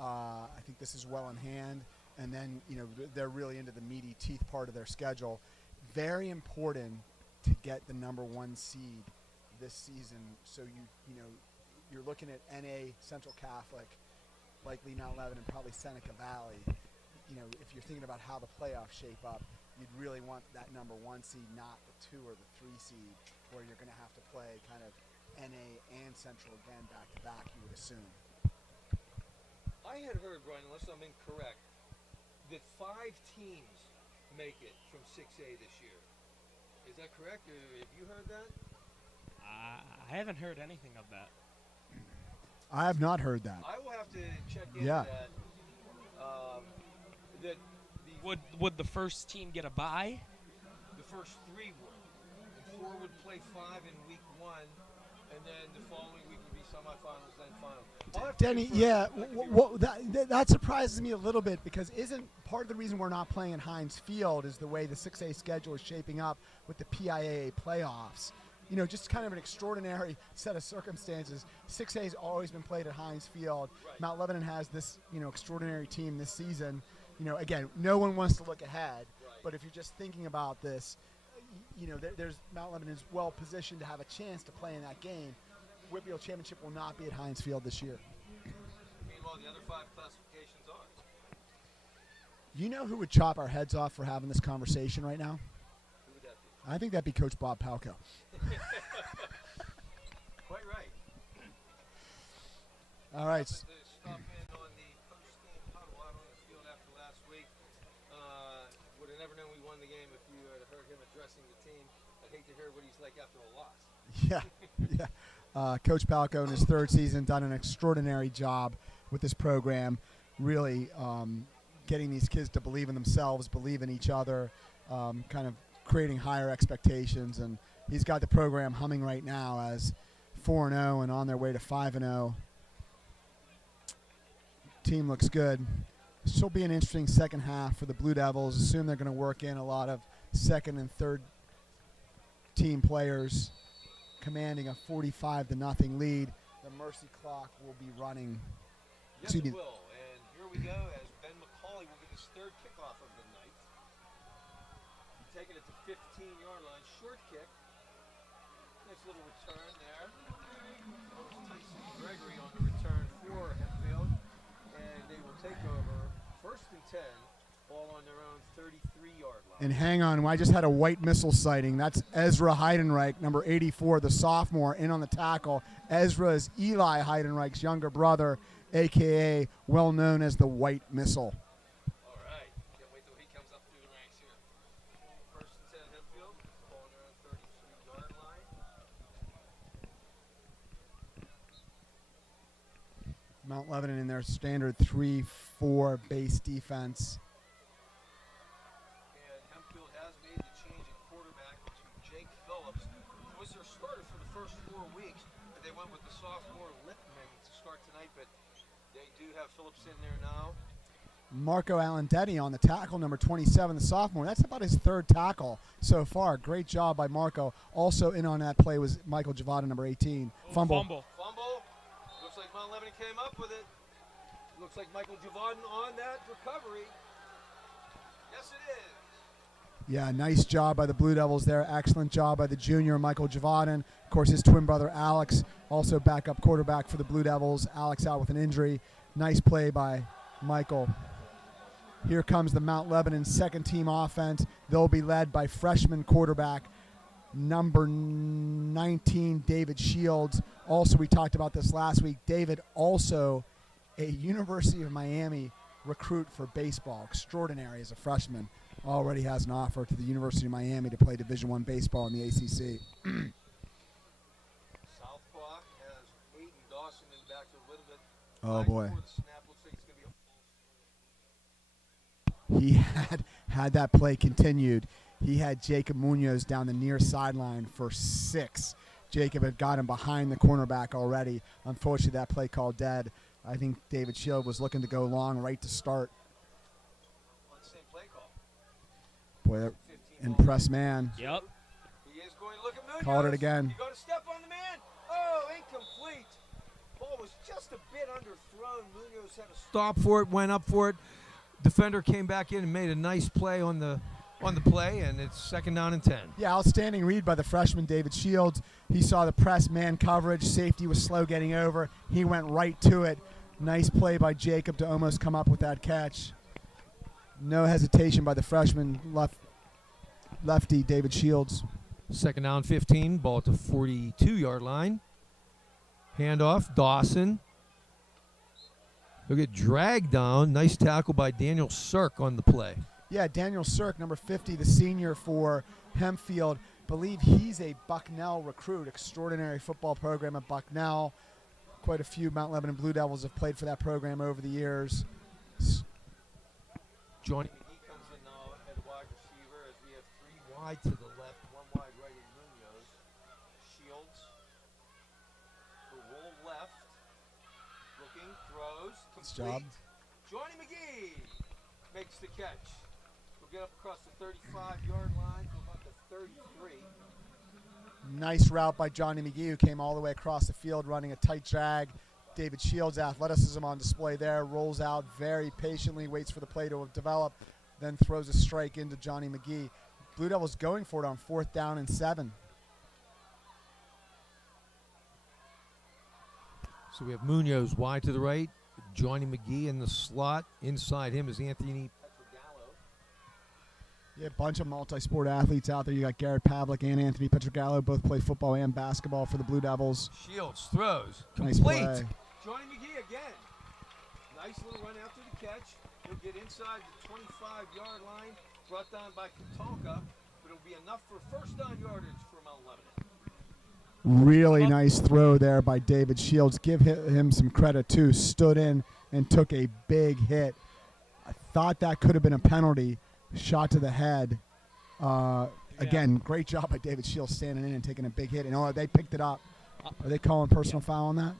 I think this is well in hand. And then, they're really into the meaty teeth part of their schedule. Very important to get the number 1 seed this season. So, you're looking at NA, Central Catholic, likely Mount Lebanon, probably Seneca Valley. If you're thinking about how the playoffs shape up, you'd really want that number 1 seed, not the 2 or the 3 seed, where you're going to have to play kind of NA and Central again back-to-back, you would assume. I had heard, Brian, unless I'm incorrect, that 5 teams make it from 6A this year. Is that correct? Or have you heard that? I haven't heard anything of that. I have not heard that. I will have to check into Yeah. that. That Would the first team get a bye? the first 3 would. And 4 would play 5 in week 1, and then the following week would be semifinals, then finals. I'll have to Denny, confirm that. that surprises me a little bit, because isn't part of the reason we're not playing at Heinz Field is the way the 6A schedule is shaping up with the PIAA playoffs. Just kind of an extraordinary set of circumstances. 6A has always been played at Heinz Field. Right. Mount Lebanon has this, extraordinary team this season. Again, no one wants to look ahead, Right. but if you're just thinking about this, there's Mount Lebanon is well positioned to have a chance to play in that game. WPIAL Championship will not be at Heinz Field this year. Meanwhile, the other 5 classifications are. You know who would chop our heads off for having this conversation right now? Who would that be? I think that'd be Coach Bob Palco. Quite right. All right. To stop in on the post-game huddle out on the field after last week. Would have never known we won the game if you had heard him addressing the team. I'd hate to hear what he's like after a loss. Yeah. Coach Palco in his 3rd season done an extraordinary job with this program, really getting these kids to believe in themselves, believe in each other, kind of creating higher expectations. And he's got the program humming right now as 4-0 and on their way to 5-0. Team looks good. This will be an interesting second half for the Blue Devils. Assume they're going to work in a lot of second and third team players, commanding a 45-0 lead. The mercy clock will be running. Yes, it will. And here we go as Ben McCauley will get his 3rd kickoff of the night. Taking it to 15-yard line. Short kick. Nice little return there. Tyson Gregory on the return for Hempfield. And they will take over 1st and 10, all on their own 33-yard line. And hang on, I just had a white missile sighting. That's Ezra Heidenreich, number 84, the sophomore, in on the tackle. Ezra is Eli Heidenreich's younger brother, a.k.a. well known as the White Missile. All right. Can't wait till he comes up through the ranks here. 1st and 10, Hempfield, all on their own 33-yard line. Mount Lebanon in their standard 3-4 base defense. And Hempfield has made the change at quarterback to Jake Phillips, who was their starter for the first 4 weeks. They went with the sophomore Lippman to start tonight, but they do have Phillips in there now. Marco Allen Denny on the tackle, number 27, the sophomore. That's about his third tackle so far. Great job by Marco. Also in on that play was Michael Javada, number 18. Fumble. Fumble. Looks like Mount Lebanon came up with it. Looks like Michael Javada on that recovery. Yes, it is. Yeah, nice job by the Blue Devils there. Excellent job by the junior, Michael Javaden. Of course, his twin brother, Alex, also backup quarterback for the Blue Devils. Alex out with an injury. Nice play by Michael. Here comes the Mount Lebanon second-team offense. They'll be led by freshman quarterback number 19, David Shields. Also, we talked about this last week. David, also a University of Miami recruit for baseball. Extraordinary as a freshman. Already has an offer to the University of Miami to play Division I baseball in the ACC. Southpaw has Hayden Dawson in the backfield with him. Oh, boy. Before the snap, looks like it's going to be He had that play continued. He had Jacob Munoz down the near sideline for 6. Jacob had got him behind the cornerback already. Unfortunately, that play called dead. I think David Shield was looking to go long right to start. on the same play call. Boy, that impressed man. Yep. He is going to look at Munoz. Called it again. He's going to step on the man. Oh, incomplete. Ball was just a bit underthrown. Munoz had a stop for it, went up for it. Defender came back in and made a nice play on the play, and it's 2nd down and 10. Yeah, outstanding read by the freshman David Shields. He saw the press man coverage. Safety was slow getting over. He went right to it. Nice play by Jacob to almost come up with that catch. No hesitation by the freshman lefty David Shields. 2nd down 15, ball at the 42-yard line. Handoff, Dawson. He'll get dragged down. Nice tackle by Daniel Sirk on the play. Yeah, Daniel Sirk, number 50, the senior for Hempfield. Believe he's a Bucknell recruit. Extraordinary football program at Bucknell. Quite a few Mount Lebanon Blue Devils have played for that program over the years. Johnny McGee comes in now at wide receiver as we have 3 wide to the left, 1 wide right in Munoz. Shields. The roll left. Looking, throws, complete. Nice job. Johnny McGee makes the catch. We'll get up across the 35-yard line to about the 33. Nice route by Johnny McGee, who came all the way across the field running a tight drag. David Shields' athleticism on display there. Rolls out very patiently, waits for the play to develop, then throws a strike into Johnny McGee. Blue Devils going for it on 4th down and 7. So we have Munoz wide to the right. Johnny McGee in the slot. Inside him is Anthony. Yeah, a bunch of multi-sport athletes out there. You got Garrett Pavlik and Anthony Petrogallo, both play football and basketball for the Blue Devils. Shields throws. Nice Complete. play. Johnny McGee again. Nice little run after the catch. He'll get inside the 25-yard line. Brought down by Katalka. But it'll be enough for 1st down yardage for Mount Lebanon. Really nice throw there by David Shields. Give him some credit, too. Stood in and took a big hit. I thought that could have been a penalty. Shot to the head. Again, great job by David Shields standing in and taking a big hit. And they picked it up. Are they calling personal foul on that?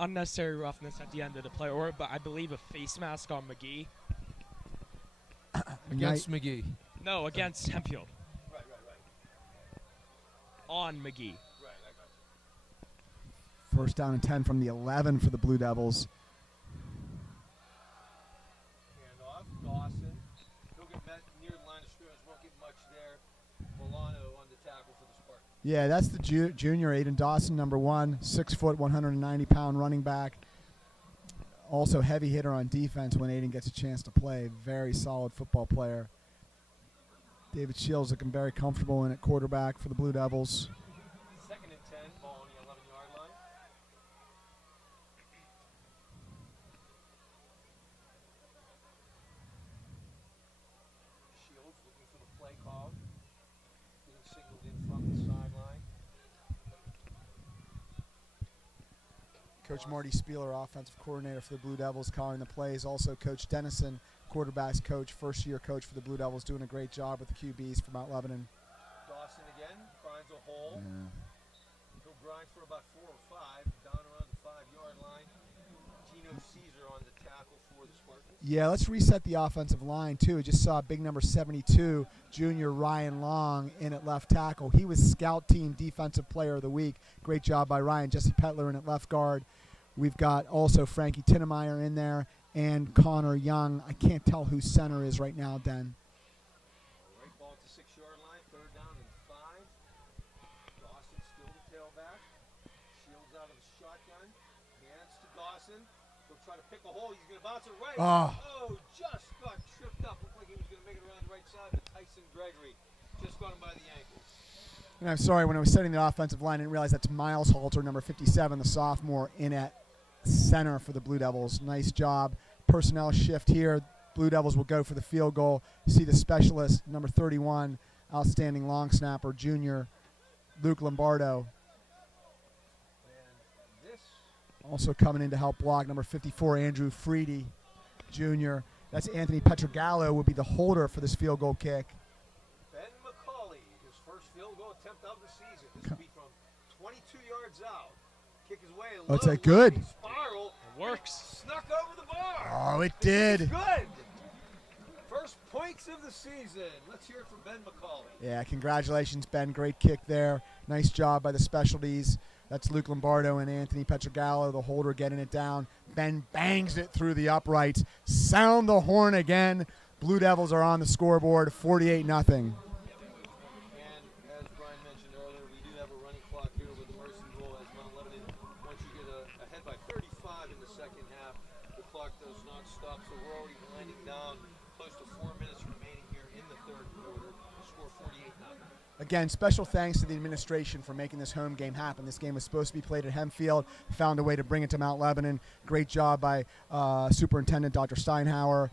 Unnecessary roughness at the end of the play, but I believe a face mask on McGee. Against McGee. No, against Hempfield. Right. On McGee. Right. 1st down and 10 from the 11 for the Blue Devils. Handoff. Dawson. He'll get met near the line of scrimmage. Won't get much there. Milano on the tackle for the Spartans. Yeah, that's the junior, Aiden Dawson, number 1, 6 foot, 190-pound running back. Also heavy hitter on defense when Aiden gets a chance to play. Very solid football player. David Shields looking very comfortable in at quarterback for the Blue Devils. 2nd and 10, ball on the 11-yard line. Shields looking for the play call. Being signaled in from the sideline. Coach Marty Spieler, offensive coordinator for the Blue Devils, calling the plays. Also Coach Dennison, quarterbacks coach, first-year coach for the Blue Devils, doing a great job with the QBs for Mount Lebanon. Dawson again finds a hole. He'll grind for about 4 or 5, down around the 5-yard line. Gino Caesar on the tackle for the Spartans. Yeah, let's reset the offensive line, too. I just saw big number 72, junior Ryan Long, in at left tackle. He was Scout Team Defensive Player of the Week. Great job by Ryan. Jesse Petler in at left guard. We've got also Frankie Tinnemeyer in there and Connor Young. I can't tell who center is right now, Den. Right ball at the 6-yard line, 3rd down and 5. Dawson still the tailback. Shields out of the shotgun. Hands to Dawson. He'll try to pick a hole. He's going to bounce it right. Oh, just got tripped up. Looked like he was going to make it around the right side, but Tyson Gregory just got him by the ankles. And I'm sorry, when I was setting the offensive line, I didn't realize that's Miles Halter, number 57, the sophomore, in at center for the Blue Devils. Nice job. Personnel shift here. Blue Devils will go for the field goal. You see the specialist, number 31, outstanding long snapper, junior Luke Lombardo. And this Also coming in to help block, number 54, Andrew Freedy, junior. That's Anthony Petrogallo would be the holder for this field goal kick. Ben McCauley, his first field goal attempt of the season. This will be from 22 yards out. Kick his way. Oh, it's a good. It Spiral. works. Snuck over the bar. Oh, it did. Good. First points of the season. Let's hear it from Ben McCauley. Yeah, congratulations, Ben. Great kick there. Nice job by the specialties. That's Luke Lombardo and Anthony Petrogallo, the holder, getting it down. Ben bangs it through the uprights. Sound the horn again. Blue Devils are on the scoreboard, 48-0. And as Brian mentioned earlier, we do have a running clock here with the mercy rule as Mount Lebanon. Once you get ahead by 35 in the second half, the clock does not stop. So we're already winding down. Close to 4 minutes remaining here in the third quarter. Score 48-0. Again, special thanks to the administration for making this home game happen. This game was supposed to be played at Hempfield. Found a way to bring it to Mount Lebanon. Great job by Superintendent Dr. Steinhauer,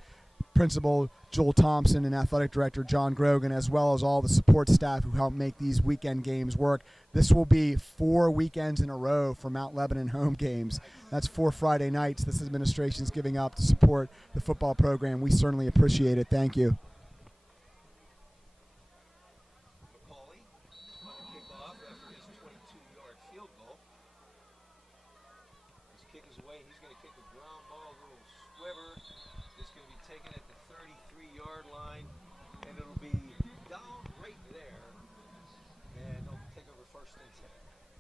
Principal Joel Thompson, and Athletic Director John Grogan, as well as all the support staff who helped make these weekend games work. This will be 4 weekends in a row for Mount Lebanon home games. That's 4 Friday nights this administration is giving up to support the football program. We certainly appreciate it. Thank you. McCauley kick off after his 22-yard field goal. His kick is away. He's going to kick a ground ball, a little squibber. It's going to be taken at the 33-yard line, and it'll be down right there. And they'll take over 1st and 10.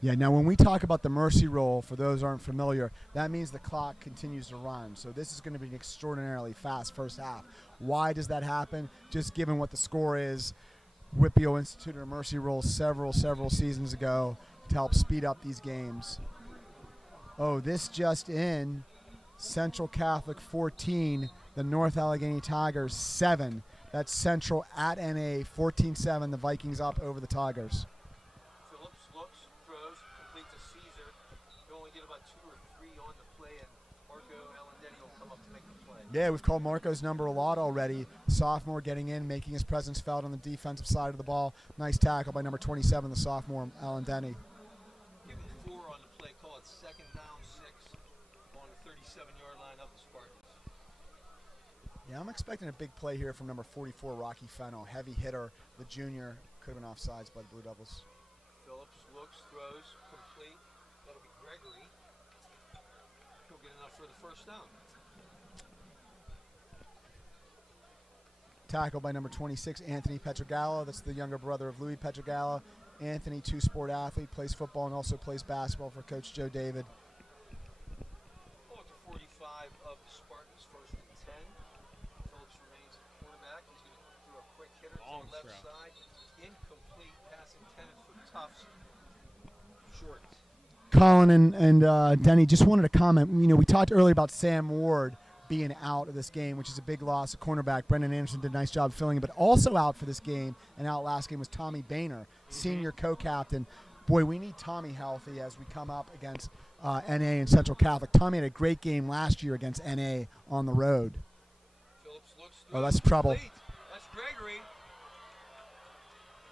Yeah, now when we talk about the mercy roll, for those who aren't familiar, that means the clock continues to run. So this is going to be an extraordinarily fast first half. Why does that happen? Just given what the score is, WPIAL instituted a mercy roll several seasons ago to help speed up these games. Oh, this just in, Central Catholic 14, the North Allegheny Tigers 7. That's Central at NA 14-7, the Vikings up over the Tigers. Phillips looks, throws, complete to Caesar. You only get about 2 or 3 on the play, and Marco Denny will come up to make the play. Yeah, we've called Marco's number a lot already. Sophomore getting in, making his presence felt on the defensive side of the ball. Nice tackle by number 27, the sophomore, Denny. Give him 4 on the play. Call it 2nd down 6 on the 37-yard line of the Spartans. Yeah, I'm expecting a big play here from number 44, Rocky Fennell. Heavy hitter, the junior. Could have been offsides by the Blue Devils. Phillips looks, throws, complete. That'll be Gregory. He'll get enough for the 1st down. Tackle by number 26, Anthony Petrogallo. That's the younger brother of Louis Petrogallo. Anthony, 2-sport athlete, plays football and also plays basketball for Coach Joe David. Ball at the 45 of the Spartans, 1st and 10. Phillips remains at quarterback. He's going to throw a quick hitter to the left side. Incomplete, pass intended for Tufts. Short. Colin and Denny, just wanted to comment. You know, we talked earlier about Sam Ward being out of this game, which is a big loss. A cornerback, Brendan Anderson, did a nice job filling it, but also out for this game and out last game was Tommy Boehner, senior co-captain. Boy, we need Tommy healthy as we come up against NA and Central Catholic. Tommy had a great game last year against NA on the road. Phillips looks, Oh, that's trouble. complete. That's Gregory.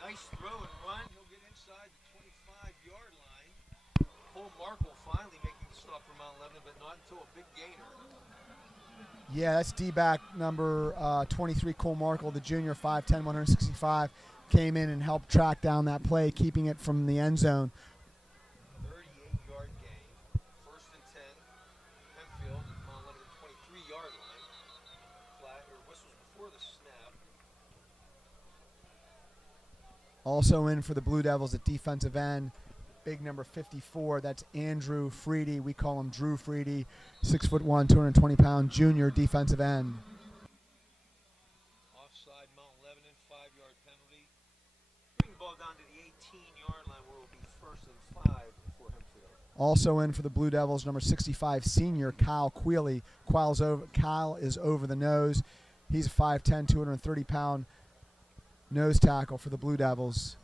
Nice throw and run. He'll get inside the 25-yard line. Cole Markle finally making the stop for Mount Lebanon, but not until a big gainer. Yeah, that's D-back number 23, Cole Markle, the junior, 5'10", 165, came in and helped track down that play, keeping it from the end zone. 38-yard gain. 1st and 10. Hempfield at Mount Lebanon 23-yard line. Also in for the Blue Devils at defensive end, big number 54. That's Andrew Freedy. We call him Drew Freedy, 6'1", 220-pound junior defensive end. Offside, Mount Lebanon, 5-yard penalty. Bring the ball down to the 18-yard line where it will be 1st and 5 for Hempfield. Also in for the Blue Devils, number 65, senior Kyle Quealy. Kyle is over the nose. He's a 5'10", 230-pound nose tackle for the Blue Devils.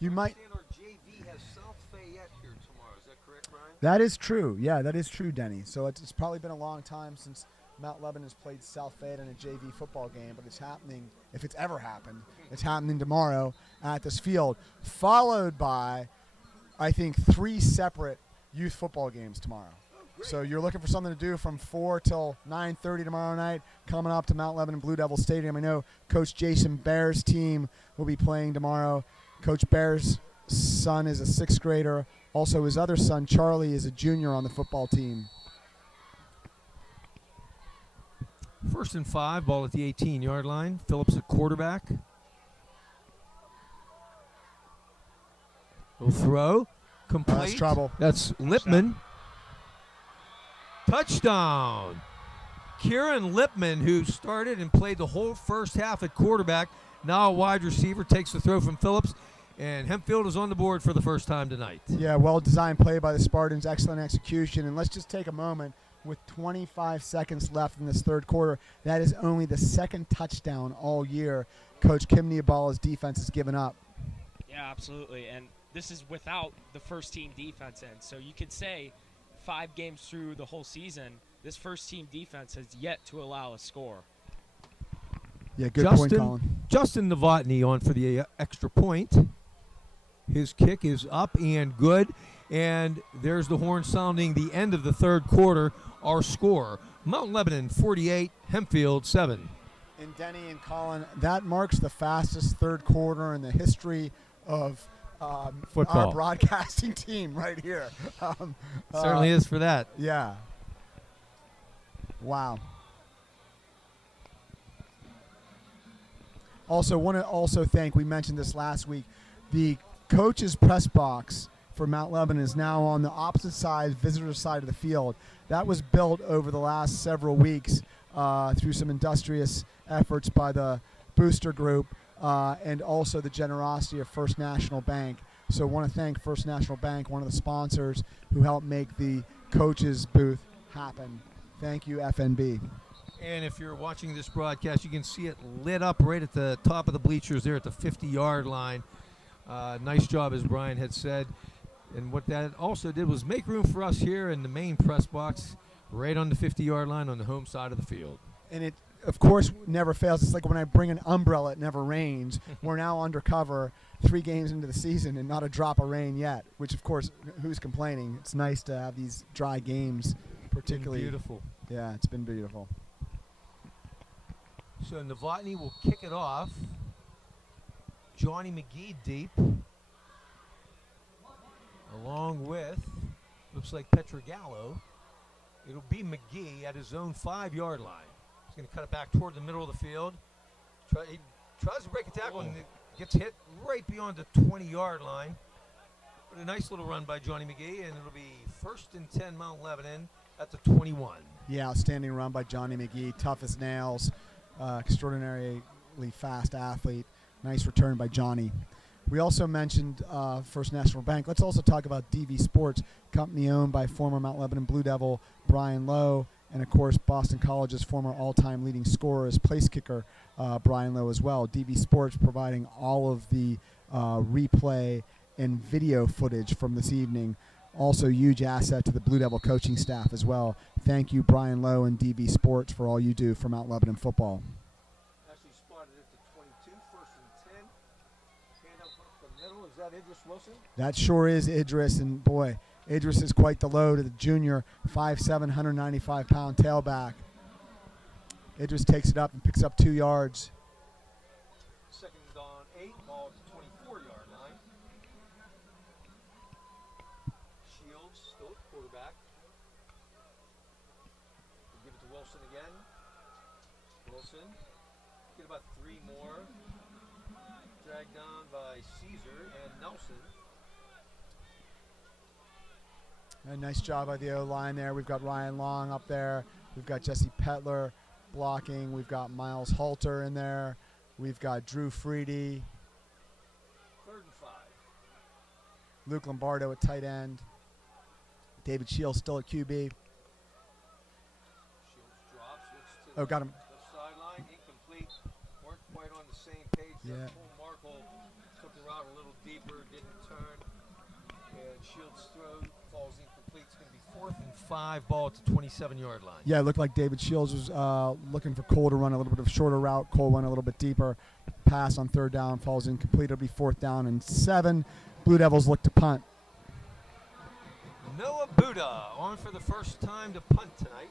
You might. Our JV has South Fayette here tomorrow. Is that correct, Brian? That is true. Yeah, that is true, Denny. So it's probably been a long time since Mount Lebanon has played South Fayette in a JV football game, but it's happening, if it's ever happened, it's happening tomorrow at this field, followed by, I think, 3 separate youth football games tomorrow. So you're looking for something to do from 4 till 9:30 tomorrow night, coming up to Mount Lebanon Blue Devil Stadium. I know Coach Jason Bear's team will be playing tomorrow. Coach Bear's son is a 6th grader. Also, his other son, Charlie, is a junior on the football team. 1st and 5, ball at the 18-yard line. Phillips at quarterback. Will throw. Complete. That's trouble. That's Lipman. Touchdown. Kieran Lipman, who started and played the whole first half at quarterback, now a wide receiver, takes the throw from Phillips, and Hempfield is on the board for the first time tonight. Yeah, well-designed play by the Spartans, excellent execution. And let's just take a moment. With 25 seconds left in this third quarter, that is only the 2nd touchdown all year Coach Kim Niabala's defense has given up. Yeah, absolutely. And this is without the first-team defense in. So you could say 5 games through the whole season, this first-team defense has yet to allow a score. Yeah, good point, Colin. Justin Novotny on for the extra point. His kick is up and good. And there's the horn sounding the end of the third quarter. Our score, Mount Lebanon 48, Hempfield 7. And Denny and Colin, that marks the fastest third quarter in the history of football. Our broadcasting team right here. Certainly is for that. Yeah. Wow. Also, want to thank, we mentioned this last week, the coach's press box for Mount Lebanon is now on the opposite side, visitor side of the field. That was built over the last several weeks through some industrious efforts by the Booster Group and also the generosity of First National Bank. So I want to thank First National Bank, one of the sponsors who helped make the coaches booth happen. Thank you, FNB. And if you're watching this broadcast, you can see it lit up right at the top of the bleachers there at the 50-yard line. Nice job, as Brian had said. And what that also did was make room for us here in the main press box right on the 50-yard line on the home side of the field. And it, of course, never fails. It's like when I bring an umbrella, it never rains. We're now undercover 3 games into the season and not a drop of rain yet, which, of course, who's complaining? It's nice to have these dry games, particularly. Been beautiful. Yeah, it's been beautiful. So Novotny will kick it off. Johnny McGee deep. Along with, looks like Petrogallo. It'll be McGee at his own 5-yard line. He's going to cut it back toward the middle of the field. He tries to break a tackle and it gets hit right beyond the 20-yard line. But a nice little run by Johnny McGee, and it'll be 1st and 10 Mount Lebanon at the 21. Yeah, outstanding run by Johnny McGee. Tough as nails. Extraordinarily fast athlete. Nice return by Johnny. We also mentioned First National Bank. Let's also talk about DV Sports, company owned by former Mount Lebanon Blue Devil Brian Lowe, and of course Boston College's former all-time leading scorer as place kicker Brian Lowe as well. DV Sports providing all of the replay and video footage from this evening. Also huge asset to the Blue Devil coaching staff as well. Thank you, Brian Lowe and DV Sports, for all you do for Mount Lebanon football. Actually spotted at the 22, 1st and 10. Hand up the middle. Is that Idris Wilson? That sure is Idris, and boy, Idris is quite the load of the junior 5'7", 195-pound tailback. Idris takes it up and picks up 2 yards. 2nd and 8, ball at the 24-yard line. Shields still at quarterback. Give it to Wilson again. Wilson. Get about 3 more. Dragged down by Caesar and Nelson. A nice job by the O-line there. We've got Ryan Long up there. We've got Jesse Petler blocking. We've got Miles Halter in there. We've got Drew Freedy. 3rd and 5. Luke Lombardo at tight end. David Shields still at QB. Shields drops. Looks to Oh, got him. the sideline. Incomplete. Weren't quite on the same page. Yeah. Cole Markle took the route a little deeper. Didn't turn. And Shields' throw falls incomplete. It's going to be 4th and 5. Ball at the 27-yard line. Yeah, it looked like David Shields was looking for Cole to run a little bit of a shorter route. Cole went a little bit deeper. Pass on 3rd down falls incomplete. It'll be 4th down and 7. Blue Devils look to punt. Noah Buddha on for the first time to punt tonight.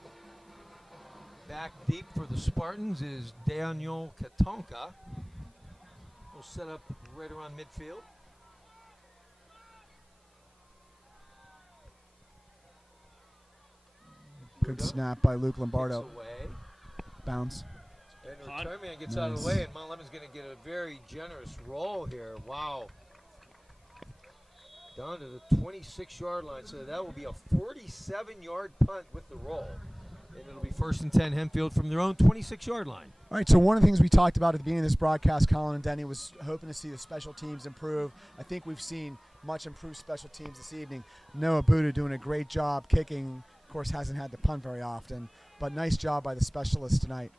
Back deep for the Spartans is Daniel Katonka. We'll set up right around midfield. Good snap by Luke Lombardo. Gets away. Bounce. And the Punt. return man gets out of the way, and Mount Lebanon's going to get a very generous roll here. Wow. Down to the 26-yard line, so that will be a 47-yard punt with the roll. And it'll be 1st and 10 Hempfield from their own 26-yard line. All right, so one of the things we talked about at the beginning of this broadcast, Colin and Denny, was hoping to see the special teams improve. I think we've seen much improved special teams this evening. Noah Buddha doing a great job kicking. Of course, hasn't had to punt very often, but nice job by the specialists tonight.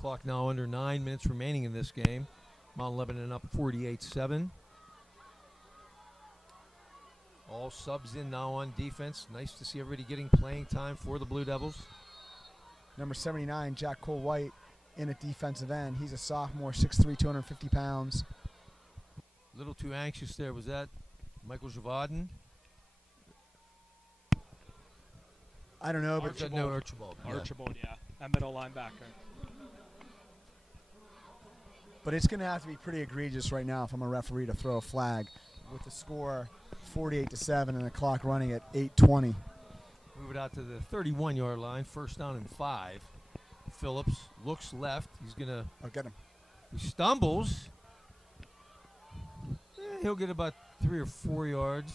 Clock now under 9 minutes remaining in this game. Mount Lebanon up 48-7. All subs in now on defense. Nice to see everybody getting playing time for the Blue Devils. Number 79, Jack Cole White, in at defensive end. He's a sophomore, 6'3", 250 pounds. A little too anxious there. Was that Michael Javadin? I don't know, but Archibald. No, Archibald. Yeah. Archibald, yeah. That middle linebacker. but it's going to have to be pretty egregious right now if I'm a referee to throw a flag with the score 48-7 and the clock running at 8:20. Move it out to the 31-yard line. 1st down and 5. Phillips looks left. He's going to I'll get him. He stumbles. He'll get about 3 or 4 yards.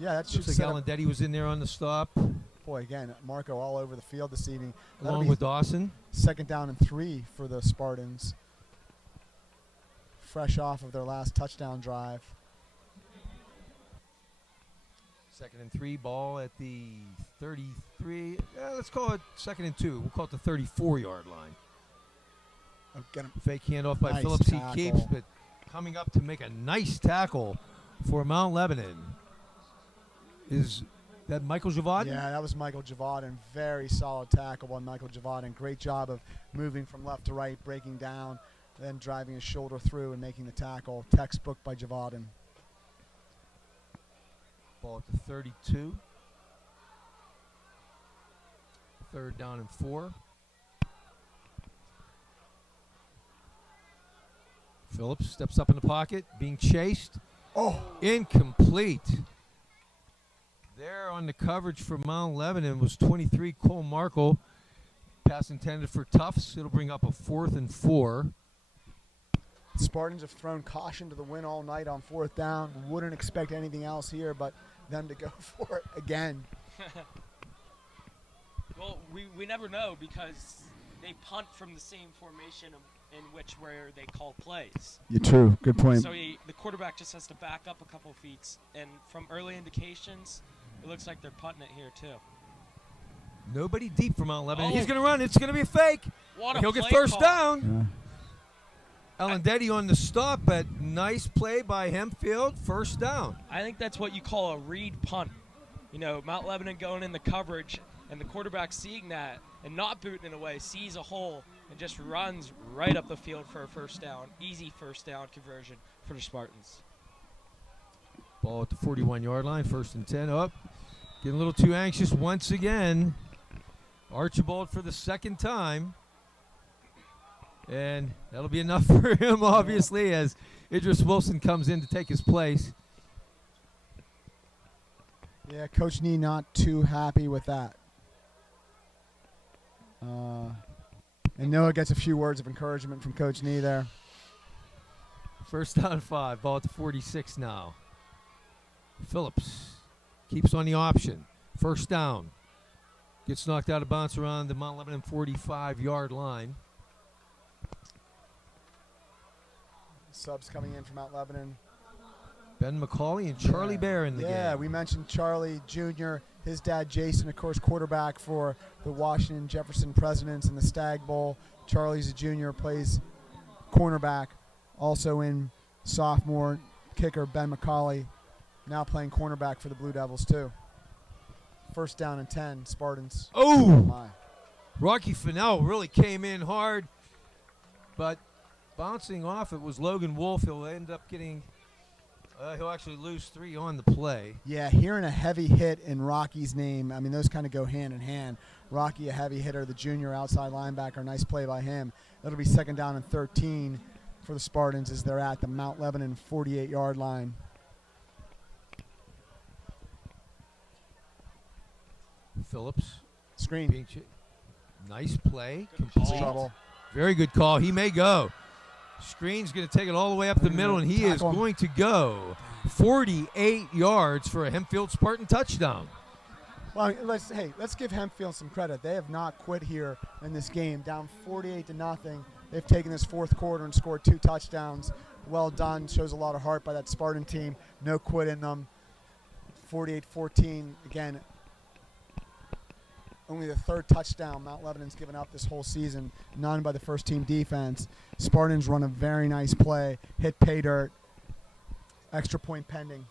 Yeah, that should Looks like set Alan up. Denny was in there on the stop, Boy, again, Marco all over the field this evening. That'll along be with Dawson. 2nd down and 3 for the Spartans. Fresh off of their last touchdown drive. 2nd and 3, ball at the 33. Let's call it 2nd and 2. We'll call it the 34-yard line. Oh, get him. Fake handoff by Nice Phillips. tackle. He keeps, but coming up to make a nice tackle for Mount Lebanon is that Michael Javadin? Yeah, that was Michael Javadin. Very solid tackle by Michael Javadin. Great job of moving from left to right, breaking down, then driving his shoulder through and making the tackle. Textbook by Javadin. Ball at the 32. 3rd down and 4. Phillips steps up in the pocket, being chased. Oh, Incomplete. There on the coverage for Mount Lebanon was 23, Cole Markle. Pass intended for Tufts. It'll bring up a 4th and 4. Spartans have thrown caution to the wind all night on 4th down. Wouldn't expect anything else here but them to go for it again. Well, we never know because they punt from the same formation in which where they call plays. You're true. Good point. So the quarterback just has to back up a couple feet, and from early indications, it looks like they're punting it here too. Nobody deep for Mount Lebanon. Oh. He's going to run. It's going to be a fake. What a He'll get play 1st call. down. Alan Denny on the stop, but nice play by Hempfield. 1st down. I think that's what you call a read punt. You know, Mount Lebanon going in the coverage, and the quarterback seeing that and not booting it away, sees a hole and just runs right up the field for a 1st down. Easy 1st down conversion for the Spartans. Ball at the 41-yard line. 1st and 10. Up. Getting a little too anxious once again. Archibald for the 2nd time. And that'll be enough for him, obviously, as Idris Wilson comes in to take his place. Yeah, Coach Nee not too happy with that. And Noah gets a few words of encouragement from Coach Nee there. First down 5, ball at the 46 now. Phillips keeps on the option. First down. Gets knocked out of bounds around the Mount Lebanon 45-yard line. Subs coming in from Mount Lebanon. Ben McCauley and Charlie Bear in the game. Yeah, we mentioned Charlie Jr., his dad Jason, of course, quarterback for the Washington Jefferson Presidents in the Stag Bowl. Charlie's a junior, plays cornerback. Also in sophomore kicker Ben McCauley, now playing cornerback for the Blue Devils too. First down and 10, Spartans. Oh! My. Rocky Fennell really came in hard, but bouncing off it was Logan Wolf. He'll end up getting, he'll actually lose 3 on the play. Yeah, hearing a heavy hit in Rocky's name, I mean, those kind of go hand in hand. Rocky, a heavy hitter, the junior outside linebacker, nice play by him. That'll be second down and 13 for the Spartans as they're at the Mount Lebanon 48-yard line. Phillips. Screen. Nice play. Trouble. Very good call. He may go. Screen's going to take it all the way up the middle, and he is going to go 48 yards for a Hempfield Spartan touchdown. Well, let's give Hempfield some credit. They have not quit here in this game. Down 48-0. They've taken this fourth quarter and scored 2 touchdowns. Well done. Shows a lot of heart by that Spartan team. No quit in them. 48-14. Again, only the 3rd touchdown Mount Lebanon's given up this whole season. None by the first team defense. Spartans run a very nice play. Hit pay dirt. Extra point pending.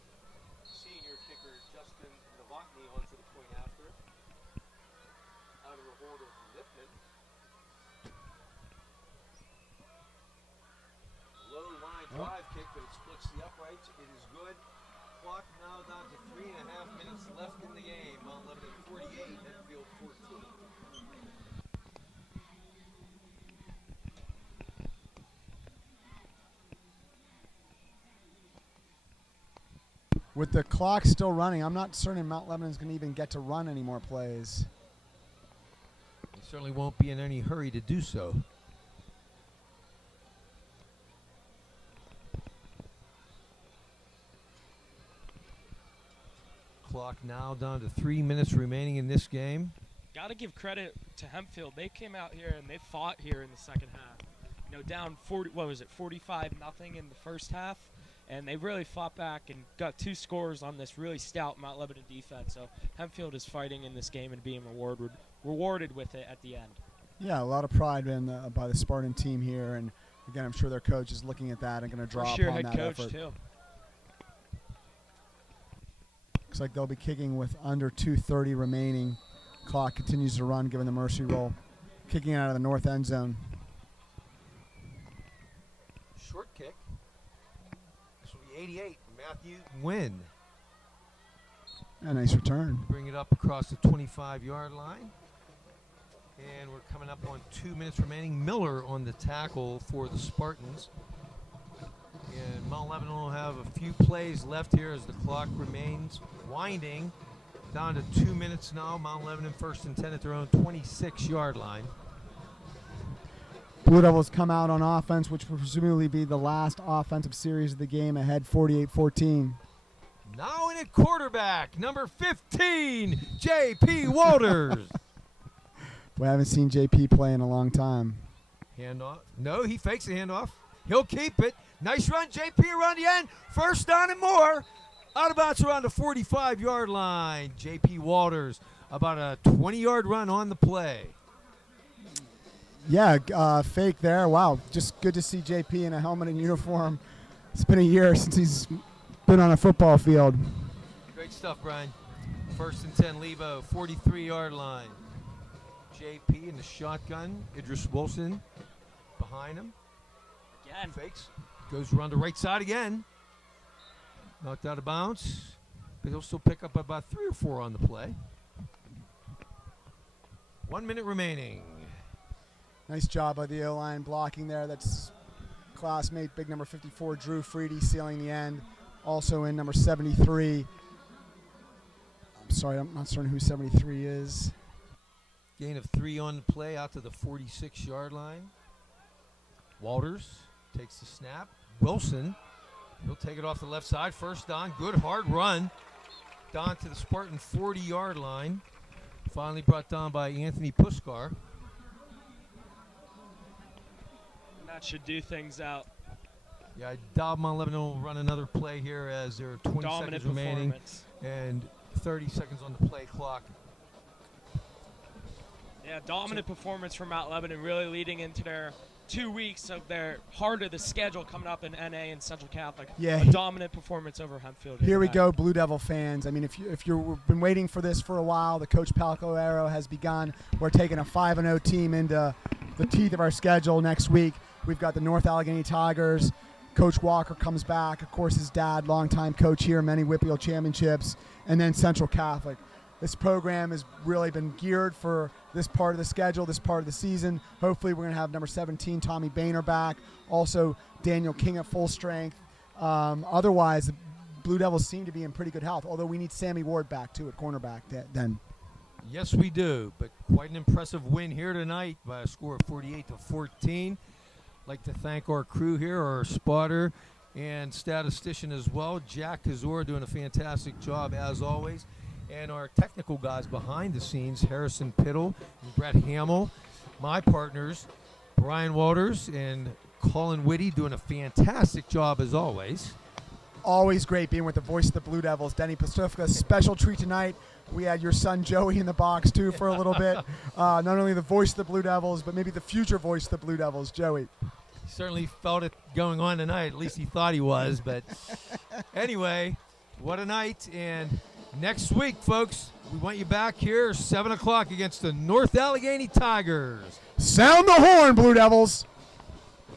Senior kicker Justin Novotny onto the point after. Out of the hold of Lipman. Low line drive kick, but it splits the uprights. It is good. Clock now down to 3.5 minutes left in the game. Mount Lebanon 48, Hempfield 14. With the clock still running, I'm not certain Mount Lebanon's going to even get to run any more plays. They certainly won't be in any hurry to do so. Clock now down to 3 minutes remaining in this game. Got to give credit to Hempfield. They came out here and they fought here in the second half. You know, down 45-0 in the first half, and they really fought back and got 2 scores on this really stout Mount Lebanon defense. So Hempfield is fighting in this game and being rewarded with it at the end. Yeah, a lot of pride by the Spartan team here, and again, I'm sure their coach is looking at that and going to draw For sure, upon head that coach effort. too. Looks like they'll be kicking with under 2:30 remaining. Clock continues to run, given the mercy roll. Kicking out of the north end zone. Short kick. This will be 88. Matthew Wynn. A nice return. Bring it up across the 25-yard line. And we're coming up on 2 minutes remaining. Miller on the tackle for the Spartans. And Mount Lebanon will have a few plays left here as the clock remains winding. Down to 2 minutes now. Mount Lebanon first and 10 at their own 26-yard line. Blue Devils come out on offense, which will presumably be the last offensive series of the game, ahead 48-14. Now in at quarterback, number 15, J.P. Walters. We haven't seen JP play in a long time. Handoff. No, he fakes the handoff. He'll keep it. Nice run, JP around the end. First down and more. Out of bounds around the 45-yard line. JP Walters, about a 20-yard run on the play. Yeah, fake there. Wow, just good to see JP in a helmet and uniform. It's been a year since he's been on a football field. Great stuff, Brian. First and 10, Lebo, 43-yard line. JP in the shotgun. Idris Wilson behind him. Again. Fakes. Goes around the right side again. Knocked out of bounds. But he'll still pick up about 3 or 4 on the play. 1 minute remaining. Nice job by the O-line blocking there. That's classmate, big number 54, Drew Freedy, sealing the end. Also in number 73. I'm sorry, I'm not certain who 73 is. Gain of 3 on the play out to the 46-yard line. Walters takes the snap. Wilson, he'll take it off the left side. First down, good hard run. Down to the Spartan 40-yard line. Finally brought down by Anthony Puskar. That should do things out. Yeah, Mount Lebanon will run another play here as there are 20 Dominant seconds remaining performance. and 30 seconds on the play clock. Yeah, dominant performance from Mount Lebanon, really leading into their 2 weeks of their heart of the schedule coming up in NA and Central Catholic. Yeah, A dominant performance over Hempfield. Here we tonight. go, Blue Devil fans. I mean, if you've been waiting for this for a while, the Coach Palco era has begun. We're taking a 5-0 team into the teeth of our schedule next week. We've got the North Allegheny Tigers. Coach Walker comes back. Of course, his dad, longtime coach here, many WPIAL championships, and then Central Catholic. This program has really been geared for this part of the schedule, this part of the season. Hopefully, we're going to have number 17, Tommy Boehner, back. Also, Daniel King at full strength. Otherwise, the Blue Devils seem to be in pretty good health, although we need Sammy Ward back, too, at cornerback then. Yes, we do, but quite an impressive win here tonight by a score of 48-14. Like to thank our crew here, our spotter and statistician as well, Jack Kazor, doing a fantastic job as always, and our technical guys behind the scenes, Harrison Piddle and Brett Hamill, my partners, Brian Walters and Colin Witte, doing a fantastic job as always. Always great being with the voice of the Blue Devils, Denny Postufka. Special treat tonight. We had your son Joey in the box, too, for a little bit. Not only the voice of the Blue Devils, but maybe the future voice of the Blue Devils, Joey. He certainly felt it going on tonight. At least he thought he was. But anyway, what a night. And next week, folks, we want you back here 7 o'clock against the North Allegheny Tigers. Sound the horn, Blue Devils.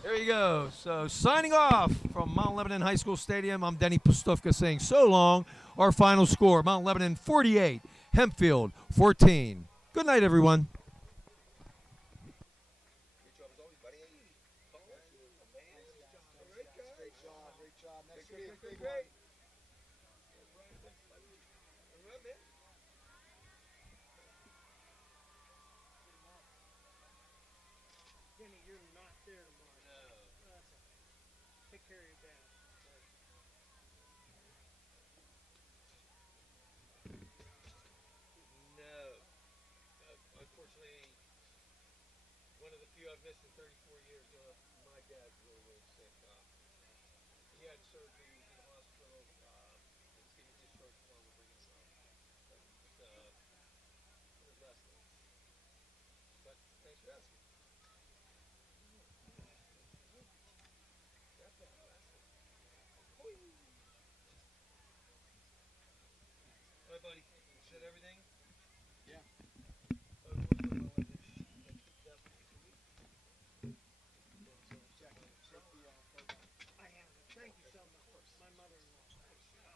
There you go. So signing off from Mount Lebanon High School Stadium, I'm Denny Postufka saying so long. Our final score, Mount Lebanon 48, Hempfield 14. Good night, everyone. One of the few I've missed in 34 years. My dad's really, really sick. He had surgery in the hospital. He was stroke form of his wrestling. But thanks for asking. That's not wrestling. All right, buddy. You said everything? Yeah. Thank you so much. My mother-in-law. I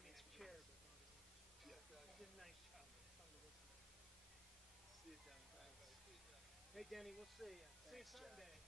mean, it's charitable. You did a nice job. Hey, Denny, we'll see you. See you Sunday.